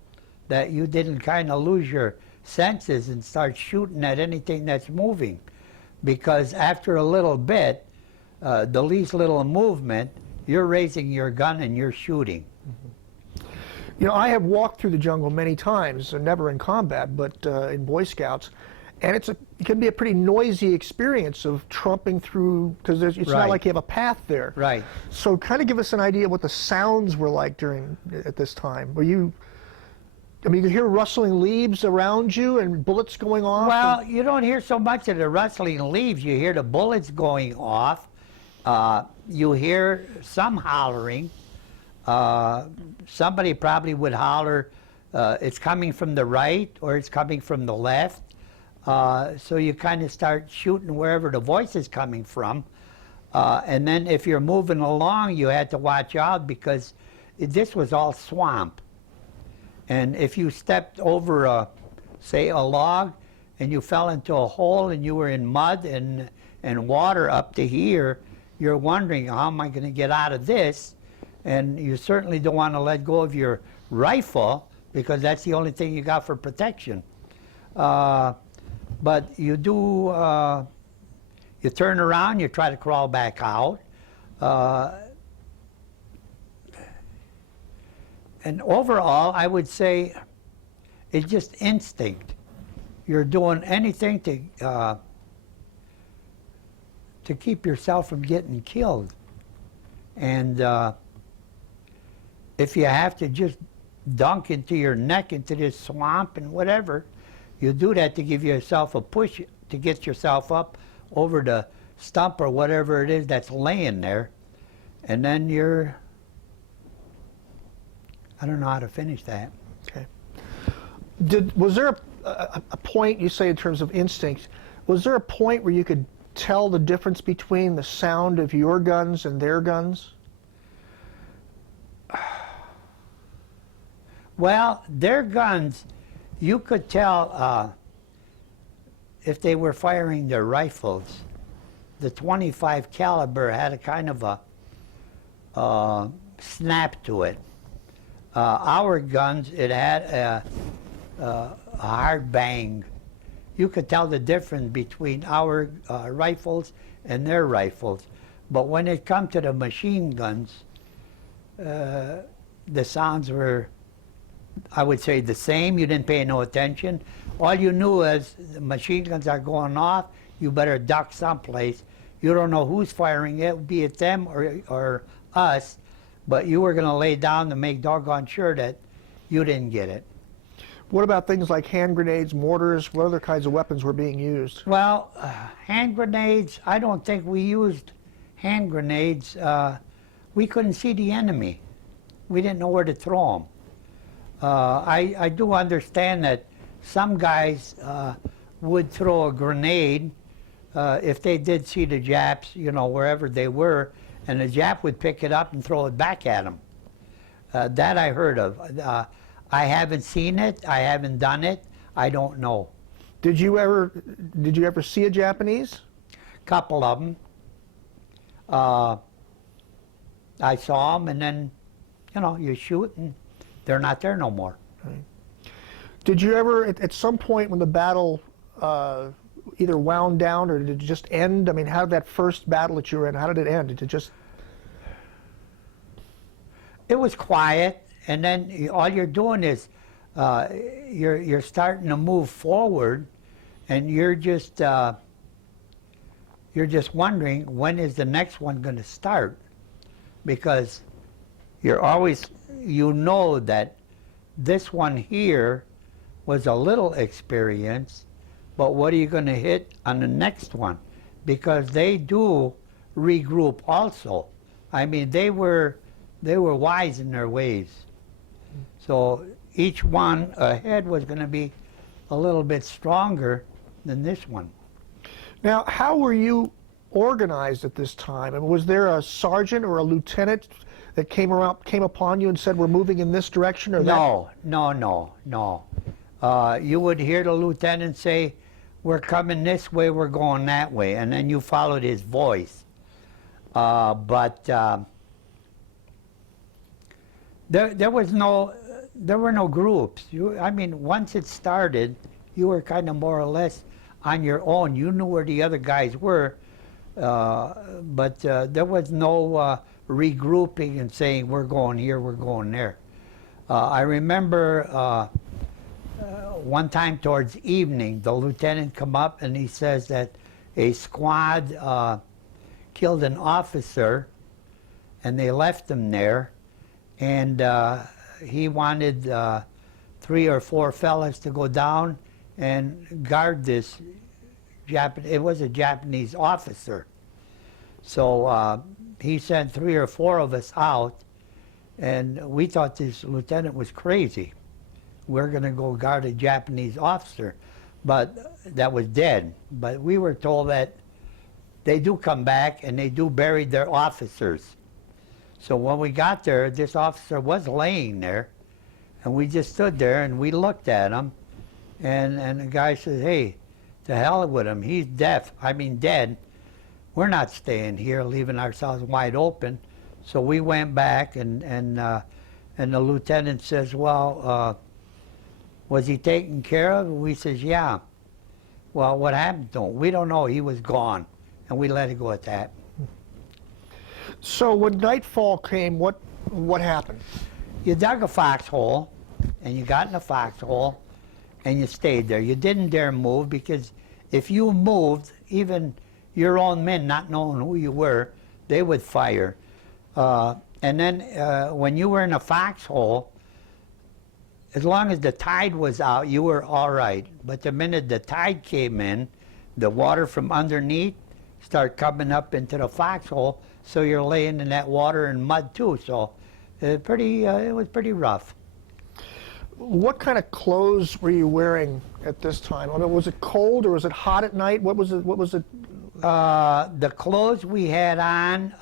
that you didn't kind of lose your senses and start shooting at anything that's moving, because after a little bit, the least little movement, you're raising your gun and you're shooting. I have walked through the jungle many times, never in combat, but in Boy Scouts, and it can be a pretty noisy experience of trumping through, because it's Right. not like you have a path there. Right. So kind of give us an idea of what the sounds were like at this time. You hear rustling leaves around you and bullets going off? Well, you don't hear so much of the rustling leaves. You hear the bullets going off. You hear some hollering. Somebody probably would holler, it's coming from the right or it's coming from the left. So you kind of start shooting wherever the voice is coming from. And then if you're moving along, you had to watch out because this was all swamp. And if you stepped over, say, a log, and you fell into a hole and you were in mud and water up to here, you're wondering, how am I going to get out of this? And you certainly don't want to let go of your rifle because that's the only thing you got for protection. But you do, you turn around, you try to crawl back out. And overall, I would say it's just instinct. You're doing anything to keep yourself from getting killed. And if you have to just dunk into your neck into this swamp and whatever, you do that to give yourself a push to get yourself up over the stump or whatever it is that's laying there. And then you're, I don't know how to finish that. Okay. Was there a point, you say in terms of instinct, was there a point where you could tell the difference between the sound of your guns and their guns? Well, their guns, you could tell if they were firing their rifles. The .25 caliber had a kind of a snap to it. Our guns, it had a hard bang. you could tell the difference between our rifles and their rifles. But when it come to the machine guns, the sounds were, I would say, the same. You didn't pay no attention. All you knew is the machine guns are going off. You better duck someplace. You don't know who's firing it, be it them or us, but you were going to lay down to make doggone sure that you didn't get it. What about things like hand grenades, mortars? What other kinds of weapons were being used? Well, hand grenades, I don't think we used hand grenades. We couldn't see the enemy. We didn't know where to throw them. I do understand that some guys would throw a grenade if they did see the Japs, you know, wherever they were, and the Jap would pick it up and throw it back at them. That I heard of. I haven't seen it. I haven't done it. I don't know. Did you ever see a Japanese? Couple of them. I saw them, and then, you know, you shoot, and they're not there no more. Right. Did you ever, at some point when the battle either wound down or did it just end? I mean, how did that first battle that you were in, how did it end? Did it just... It was quiet, and then all you're doing is you're starting to move forward, and you're just wondering when is the next one going to start, because you're always, you know that this one here was a little experience, but what are you going to hit on the next one? Because they do regroup also. I mean, they were wise in their ways. So each one ahead was going to be a little bit stronger than this one. Now, how were you organized at this time? I mean, was there a sergeant or a lieutenant that came upon you and said, we're moving in this direction or that? No. You would hear the lieutenant say, we're coming this way, we're going that way, and then you followed his voice. But there were no groups. I mean, once it started, you were kind of more or less on your own. You knew where the other guys were, but there was no regrouping and saying, we're going here, we're going there. I remember one time towards evening, the lieutenant come up and he says that a squad killed an officer and they left him there, and he wanted 3 or 4 fellas to go down and guard this it was a Japanese officer. So he sent 3 or 4 of us out, and we thought this lieutenant was crazy. We're going to go guard a Japanese officer, but that was dead. But we were told that they do come back and they do bury their officers. So when we got there, this officer was laying there, and we just stood there and we looked at him, and the guy says, hey, to hell with him, he's dead. We're not staying here, leaving ourselves wide open. So we went back, and the lieutenant says, well, was he taken care of? We says, yeah. Well, what happened to him? We don't know. He was gone, and we let it go at that. So when nightfall came, what happened? You dug a foxhole, and you got in a foxhole, and you stayed there. You didn't dare move, because if you moved, even your own men, not knowing who you were, they would fire. And then when you were in a foxhole, as long as the tide was out, you were all right. But the minute the tide came in, the water from underneath started coming up into the foxhole, so you're laying in that water and mud too. So it was pretty rough. What kind of clothes were you wearing at this time? I mean, was it cold or was it hot at night? What was it? The clothes we had on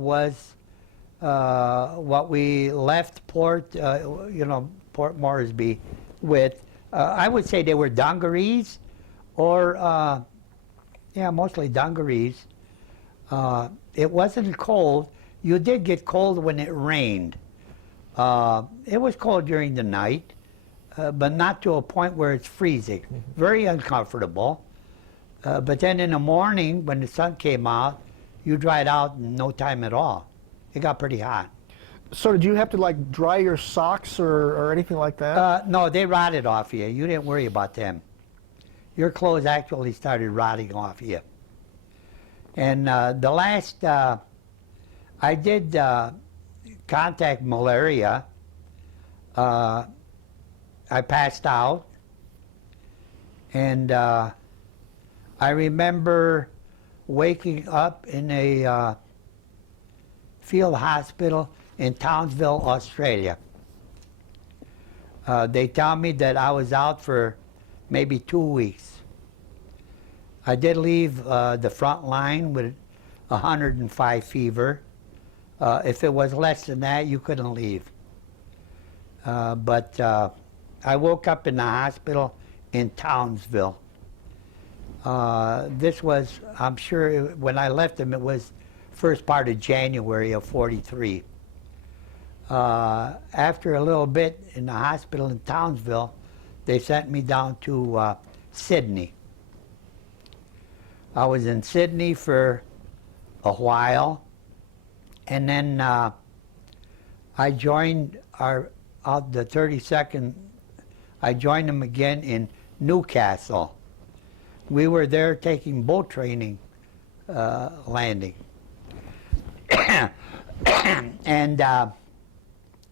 was what we left Port Moresby with. I would say they were dungarees, or mostly dungarees. It wasn't cold. You did get cold when it rained. It was cold during the night. but not to a point where it's freezing. Very uncomfortable. But then in the morning, when the sun came out, you dried out in no time at all. It got pretty hot. So did you have to like dry your socks or anything like that? No, they rotted off you. You didn't worry about them. Your clothes actually started rotting off you. And the last, I did contact malaria. I passed out. And I remember waking up in a field hospital in Townsville, Australia. They tell me that I was out for maybe 2 weeks. I did leave the front line with 105 fever. If it was less than that, you couldn't leave. But I woke up in the hospital in Townsville. This was, I'm sure, when I left them, it was first part of January of '43. After a little bit in the hospital in Townsville, they sent me down to Sydney. I was in Sydney for a while, and then I joined the 32nd. I joined them again in Newcastle. We were there taking boat training, landing. And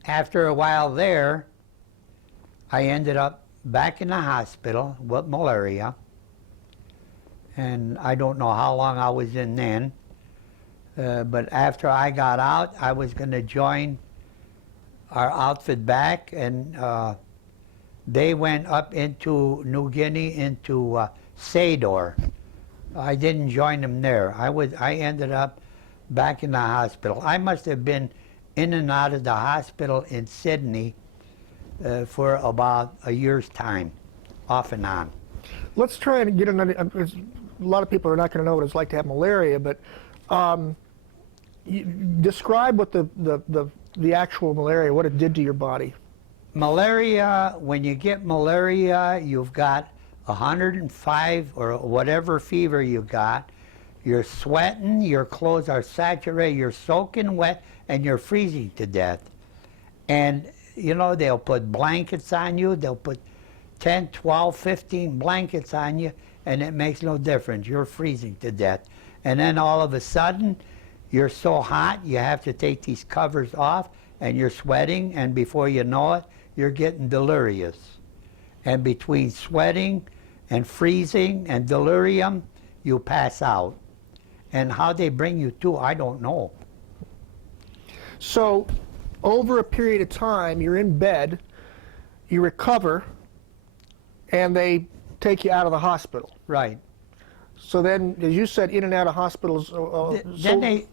after a while there, I ended up back in the hospital with malaria. And I don't know how long I was in then. But after I got out, I was going to join our outfit back, and they went up into New Guinea, into Sador. I didn't join them there. I ended up back in the hospital. I must have been in and out of the hospital in Sydney for about a year's time, off and on. Let's try and get another. A lot of people are not going to know what it's like to have malaria, but describe what the actual malaria, what it did to your body. Malaria, when you get malaria, you've got 105 or whatever fever you got. You're sweating, your clothes are saturated, you're soaking wet, and you're freezing to death. And, you know, they'll put blankets on you, they'll put 10, 12, 15 blankets on you, and it makes no difference. You're freezing to death. And then all of a sudden, you're so hot, you have to take these covers off, and you're sweating, and before you know it, you're getting delirious. And between sweating and freezing and delirium, you pass out. And how they bring you to, I don't know. So, over a period of time, you're in bed, you recover, and they take you out of the hospital. Right. So then, as you said, in and out of hospitals. Then they,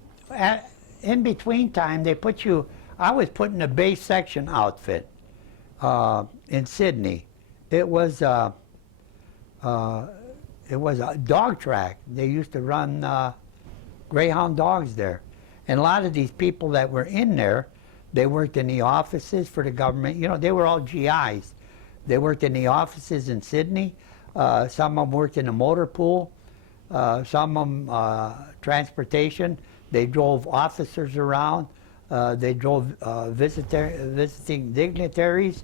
in between time, they put you, I was put in a base section outfit in Sydney. It was a dog track. They used to run greyhound dogs there. And a lot of these people that were in there, they worked in the offices for the government. You know, they were all GIs. They worked in the offices in Sydney. Some of them worked in the motor pool. Some of them transportation. They drove officers around. They drove visiting dignitaries.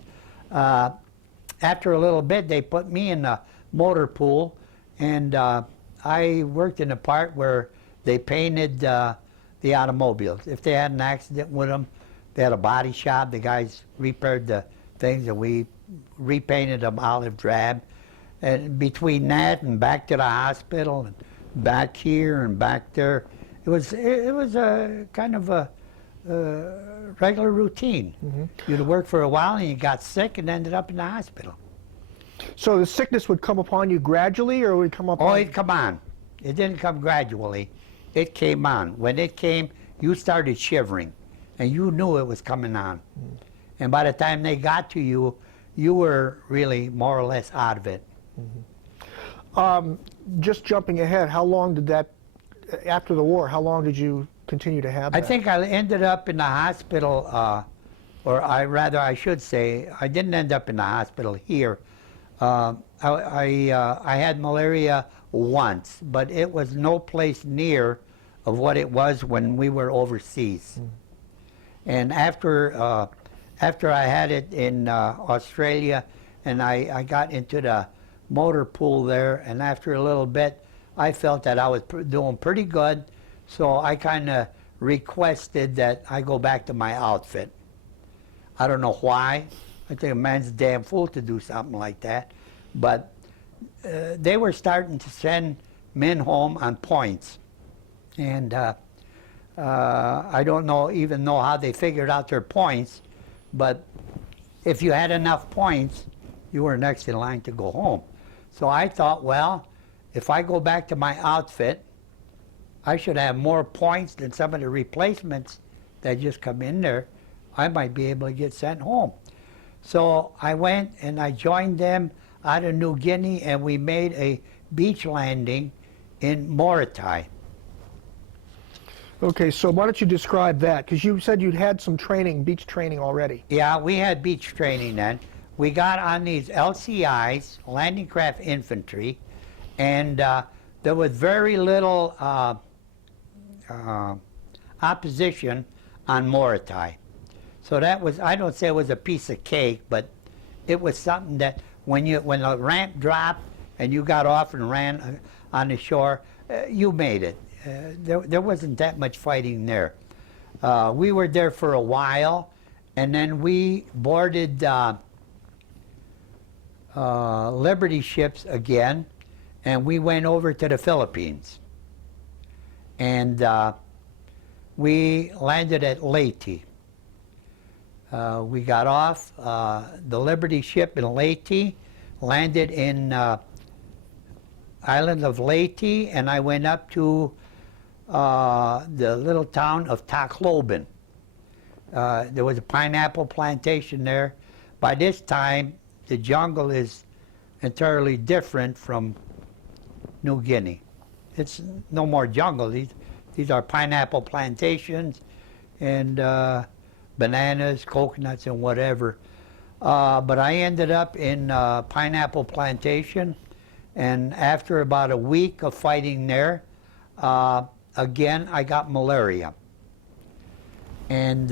After a little bit, they put me in the motor pool, and I worked in the part where they painted the automobiles. If they had an accident with them, they had a body shop. The guys repaired the things, and we repainted them olive drab. And between that and back to the hospital, and back here and back there, it was a kind of a regular routine. Mm-hmm. You'd work for a while, and you got sick and ended up in the hospital. So the sickness would come upon you gradually, or would it come upon? Oh, it'd come on. It didn't come gradually. It came on. When it came, you started shivering, and you knew it was coming on. Mm. And by the time they got to you, you were really more or less out of it. Mm-hmm. Just jumping ahead, how long did that, after the war, how long did you continue to have that? I think I ended up in the hospital or I should say, I didn't end up in the hospital here. I had malaria once, but it was no place near of what it was when we were overseas. And after I had it in Australia, and I got into the motor pool there, and after a little bit, I felt that I was doing pretty good, so I kind of requested that I go back to my outfit. I don't know why. I think a man's a damn fool to do something like that. But they were starting to send men home on points. And I don't even know how they figured out their points, but if you had enough points, you were next in line to go home. So I thought, well, if I go back to my outfit, I should have more points than some of the replacements that just come in there. I might be able to get sent home. So I went and I joined them out of New Guinea, and we made a beach landing in Morotai. Okay, so why don't you describe that? Because you said you'd had some training, beach training already. Yeah, we had beach training then. We got on these LCIs, landing craft infantry, and there was very little opposition on Morotai. So that was, I don't say it was a piece of cake, but it was something that when the ramp dropped and you got off and ran on the shore, you made it. There wasn't that much fighting there. We were there for a while, and then we boarded Liberty ships again, and we went over to the Philippines. And we landed at Leyte. We got off the Liberty ship in Leyte, landed in island of Leyte, and I went up to the little town of Tacloban. There was a pineapple plantation there. By this time, the jungle is entirely different from New Guinea. It's no more jungle. These are pineapple plantations and bananas, coconuts, and whatever. But I ended up in pineapple plantation, and after about a week of fighting there, again I got malaria. And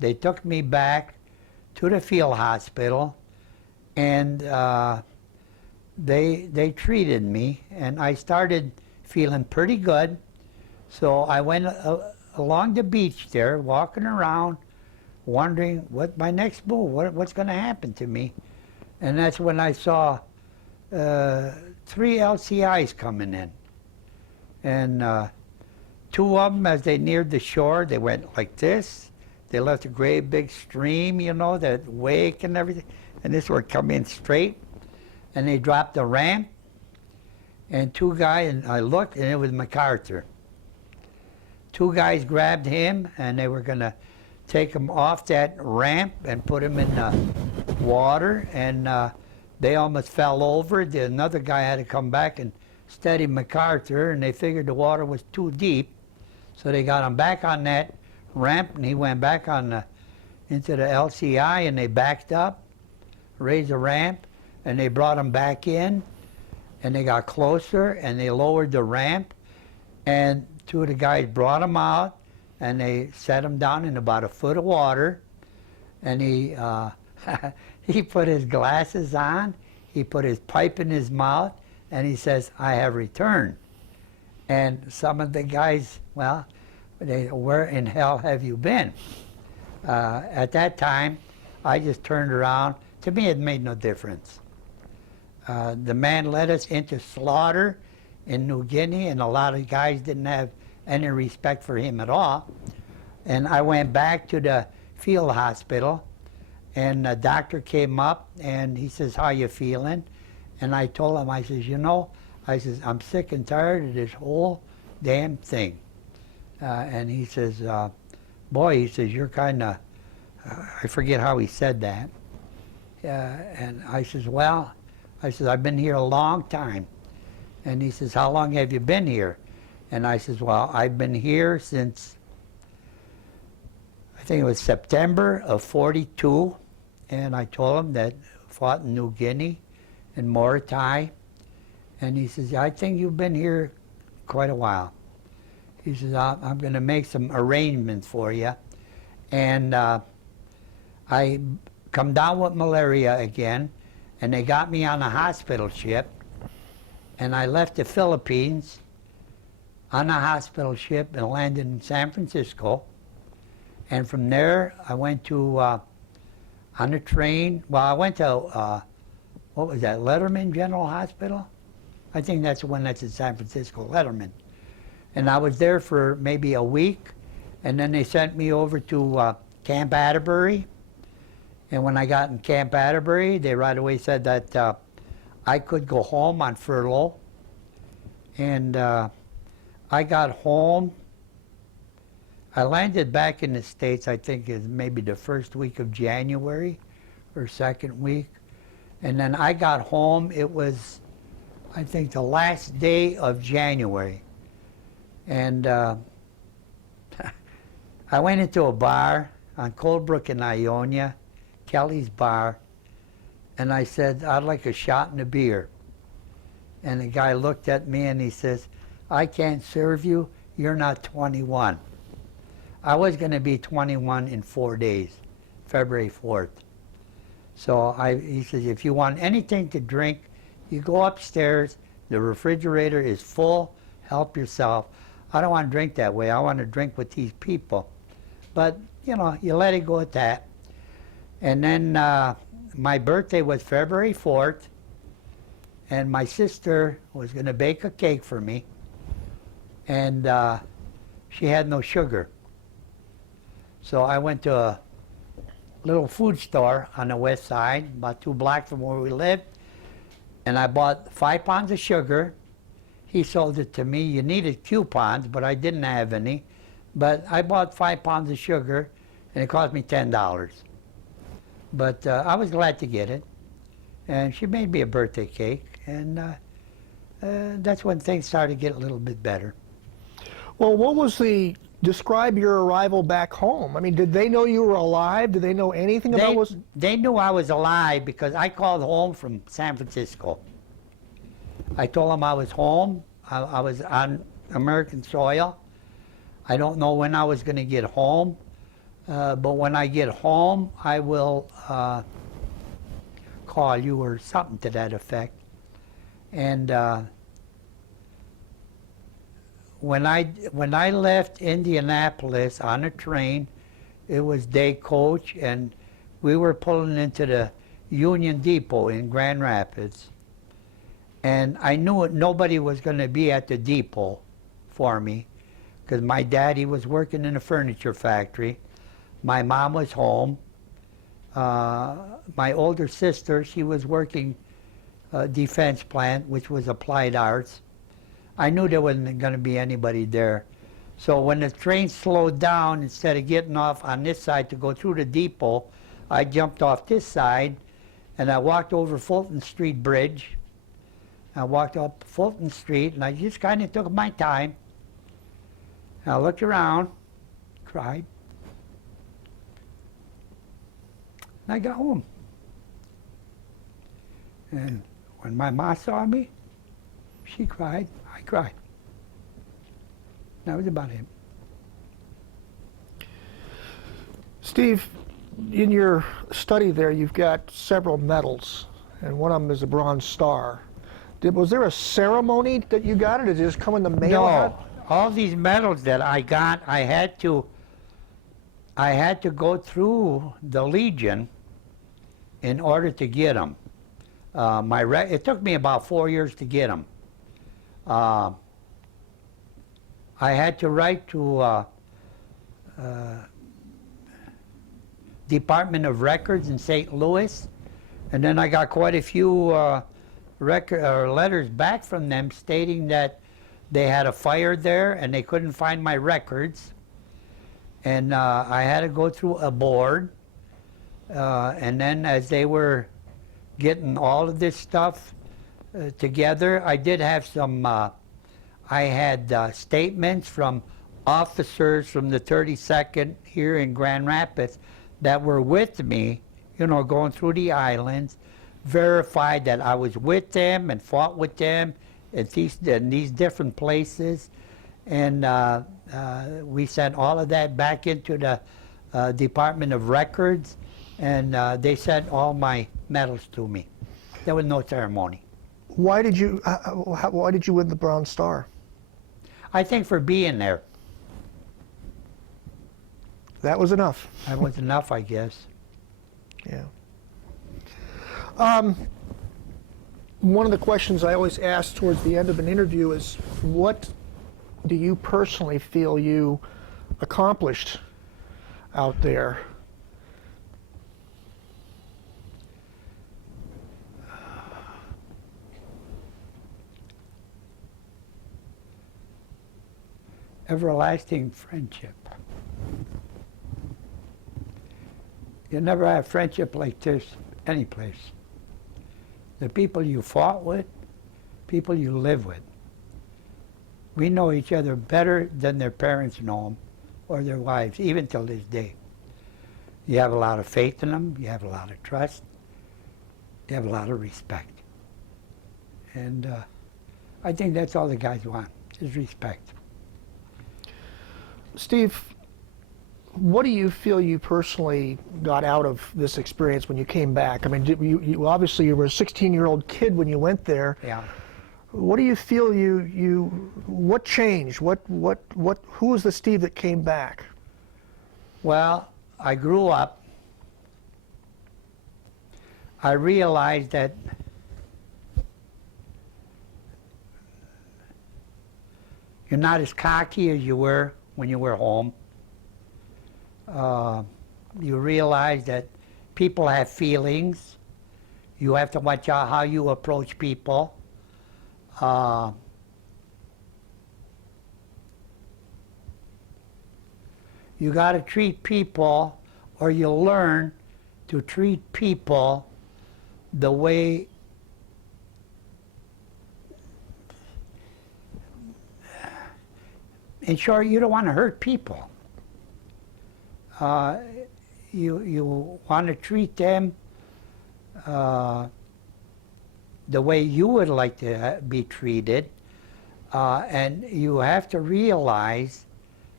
they took me back to the field hospital, and they treated me, and I started feeling pretty good. So I went along the beach there, walking around, wondering what my next move, what's going to happen to me. And that's when I saw 3 LCIs coming in. And 2 of them, as they neared the shore, they went like this. They left a great big stream, you know, that wake and everything. And this one come in straight. And they dropped the ramp. And 2 guys, and I looked, and it was MacArthur. 2 guys grabbed him, and they were going to take him off that ramp and put him in the water, and they almost fell over. Another guy had to come back and steady MacArthur, and they figured the water was too deep, so they got him back on that ramp, and he went back on into the LCI, and they backed up, raised the ramp, and they brought him back in, and they got closer, and they lowered the ramp, and 2 of the guys brought him out, and they set him down in about a foot of water, and he he put his glasses on, he put his pipe in his mouth, and he says, "I have returned." And some of the guys, well, where in hell have you been? At that time, I just turned around. To me, it made no difference. The man led us into slaughter in New Guinea, and a lot of guys didn't have any respect for him at all. And I went back to the field hospital, and the doctor came up, and he says, "How you feeling?" And I told him, I says, "You know," I says, "I'm sick and tired of this whole damn thing." And he says, "Boy," he says, "you're kind of," I forget how he said that. And I says, "Well," I says, "I've been here a long time." And he says, "How long have you been here?" And I says, "Well, I've been here since, I think it was September of '42, and I told him that I fought in New Guinea and Morotai, and he says, I think you've been here quite a while. He says, I'm going to make some arrangements for you. And I come down with malaria again, and they got me on a hospital ship, and I left the Philippines on a hospital ship and landed in San Francisco. And from there, I went to, on a train, well, I went to, what was that, Letterman General Hospital? I think that's the one that's in San Francisco, Letterman. And I was there for maybe a week, and then they sent me over to Camp Atterbury. And when I got in Camp Atterbury, they right away said that I could go home on furlough. And I got home. I landed back in the States, I think is maybe the first week of January or second week. And then I got home, it was, I think, the last day of January. And I went into a bar on Coldbrook and Ionia, Kelly's Bar, and I said, I'd like a shot and a beer. And the guy looked at me and he says, I can't serve you, you're not 21. I was going to be 21 in 4 days, February 4th. So he says, if you want anything to drink, you go upstairs, the refrigerator is full, help yourself. I don't want to drink that way, I want to drink with these people. But, you know, you let it go at that. And then my birthday was February 4th, and my sister was going to bake a cake for me, and she had no sugar. So I went to a little food store on the west side, about 2 blocks from where we lived, and I bought 5 pounds of sugar. He sold it to me. You needed coupons, but I didn't have any. But I bought 5 pounds of sugar, and it cost me $10. But I was glad to get it. And she made me a birthday cake, and that's when things started to get a little bit better. Well, what was describe your arrival back home? I mean, did they know you were alive? Did they know anything about what? They knew I was alive because I called home from San Francisco. I told them I was home. I was on American soil. I don't know when I was going to get home, but when I get home, I will call you or something to that effect. And when I left Indianapolis on a train, it was day coach, and we were pulling into the Union Depot in Grand Rapids. And I knew nobody was going to be at the depot for me, because my daddy was working in a furniture factory. My mom was home. My older sister, she was working defense plant, which was applied arts. I knew there wasn't going to be anybody there. So when the train slowed down, instead of getting off on this side to go through the depot, I jumped off this side, and I walked over Fulton Street Bridge. I walked up Fulton Street, and I just kind of took my time. I looked around, cried, and I got home. And when my ma saw me, she cried, I cried. That was about it. Steve, in your study there, you've got several medals, and one of them is a Bronze Star. Was there a ceremony that you got, or did it just come in the mail? No, all these medals that I got, I had to go through the Legion in order to get them. It took me about 4 years to get them. I had to write to Department of Records in St. Louis, and then I got quite a few letters back from them stating that they had a fire there and they couldn't find my records, and I had to go through a board, and then as they were getting all of this stuff together, I did have some I had statements from officers from the 32nd here in Grand Rapids that were with me, you know, going through the islands, verified that I was with them and fought with them in these different places. And we sent all of that back into the Department of Records, and they sent all my medals to me. There was no ceremony. Why did you win the Bronze Star? I think for being there, That was enough. that was enough, I guess. Yeah. One of the questions I always ask towards the end of an interview is, what do you personally feel you accomplished out there? Everlasting friendship. You never have friendship like this any place. The people you fought with, people you live with. We know each other better than their parents know them or their wives, even till this day. You have a lot of faith in them, you have a lot of trust, you have a lot of respect. And I think that's all the guys want, is respect. Steve, what do you feel you personally got out of this experience when you came back? I mean, you obviously you were a 16-year-old kid when you went there. Yeah. What do you feel what changed? Who was the Steve that came back? Well, I grew up. I realized that you're not as cocky as you were when you were home. You realize that people have feelings. You have to watch out how you approach people. You got to treat people, or you'll learn to treat people the way in short, you don't want to hurt people. You want to treat them the way you would like to be treated, and you have to realize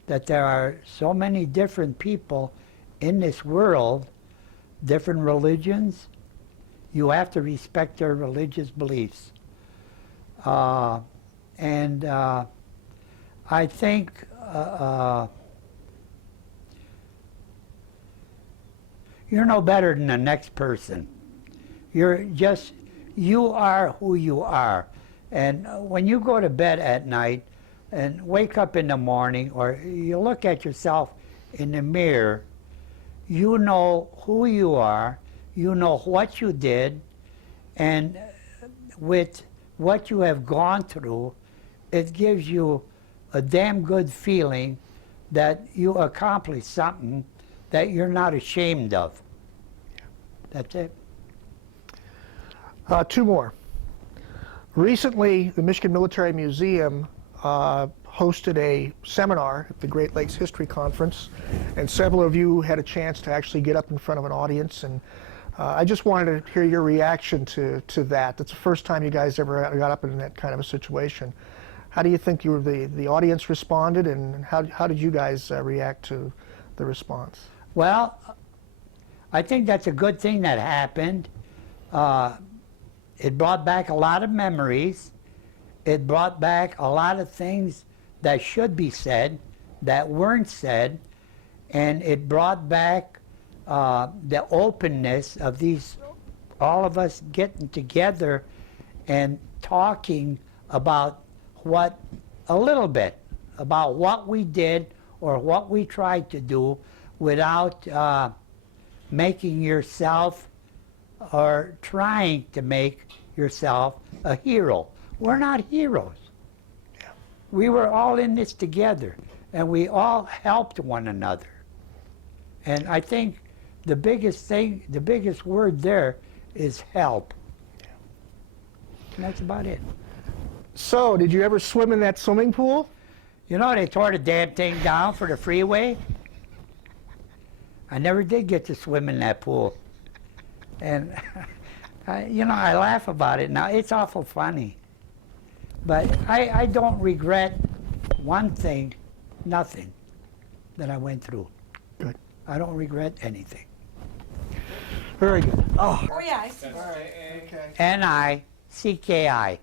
that there are so many different people in this world, different religions. You have to respect their religious beliefs. And I think you're no better than the next person. You are who you are. And when you go to bed at night and wake up in the morning, or you look at yourself in the mirror, you know who you are, you know what you did, and with what you have gone through, it gives you a damn good feeling that you accomplished something that you're not ashamed of. That's it. Two more. Recently, the Michigan Military Museum hosted a seminar at the Great Lakes History Conference, and several of you had a chance to actually get up in front of an audience, and I just wanted to hear your reaction to that. That's the first time you guys ever got up in that kind of a situation. How do you think the audience responded, and how did you guys react to the response? Well, I think that's a good thing that happened. It brought back a lot of memories. It brought back a lot of things that should be said that weren't said, and it brought back the openness of all of us getting together and talking about a little bit about what we did or what we tried to do without making yourself or trying to make yourself a hero. We're not heroes. Yeah. We were all in this together, and we all helped one another. And I think the biggest thing, the biggest word there is help. Yeah. And that's about it. So, did you ever swim in that swimming pool? You know, they tore the damn thing down for the freeway. I never did get to swim in that pool. And, you know, I laugh about it now. It's awful funny. But I don't regret one thing, nothing, that I went through. Good. I don't regret anything. Very good. Oh, Oh, yeah, I see. All right, and okay. N-I-C-K-I.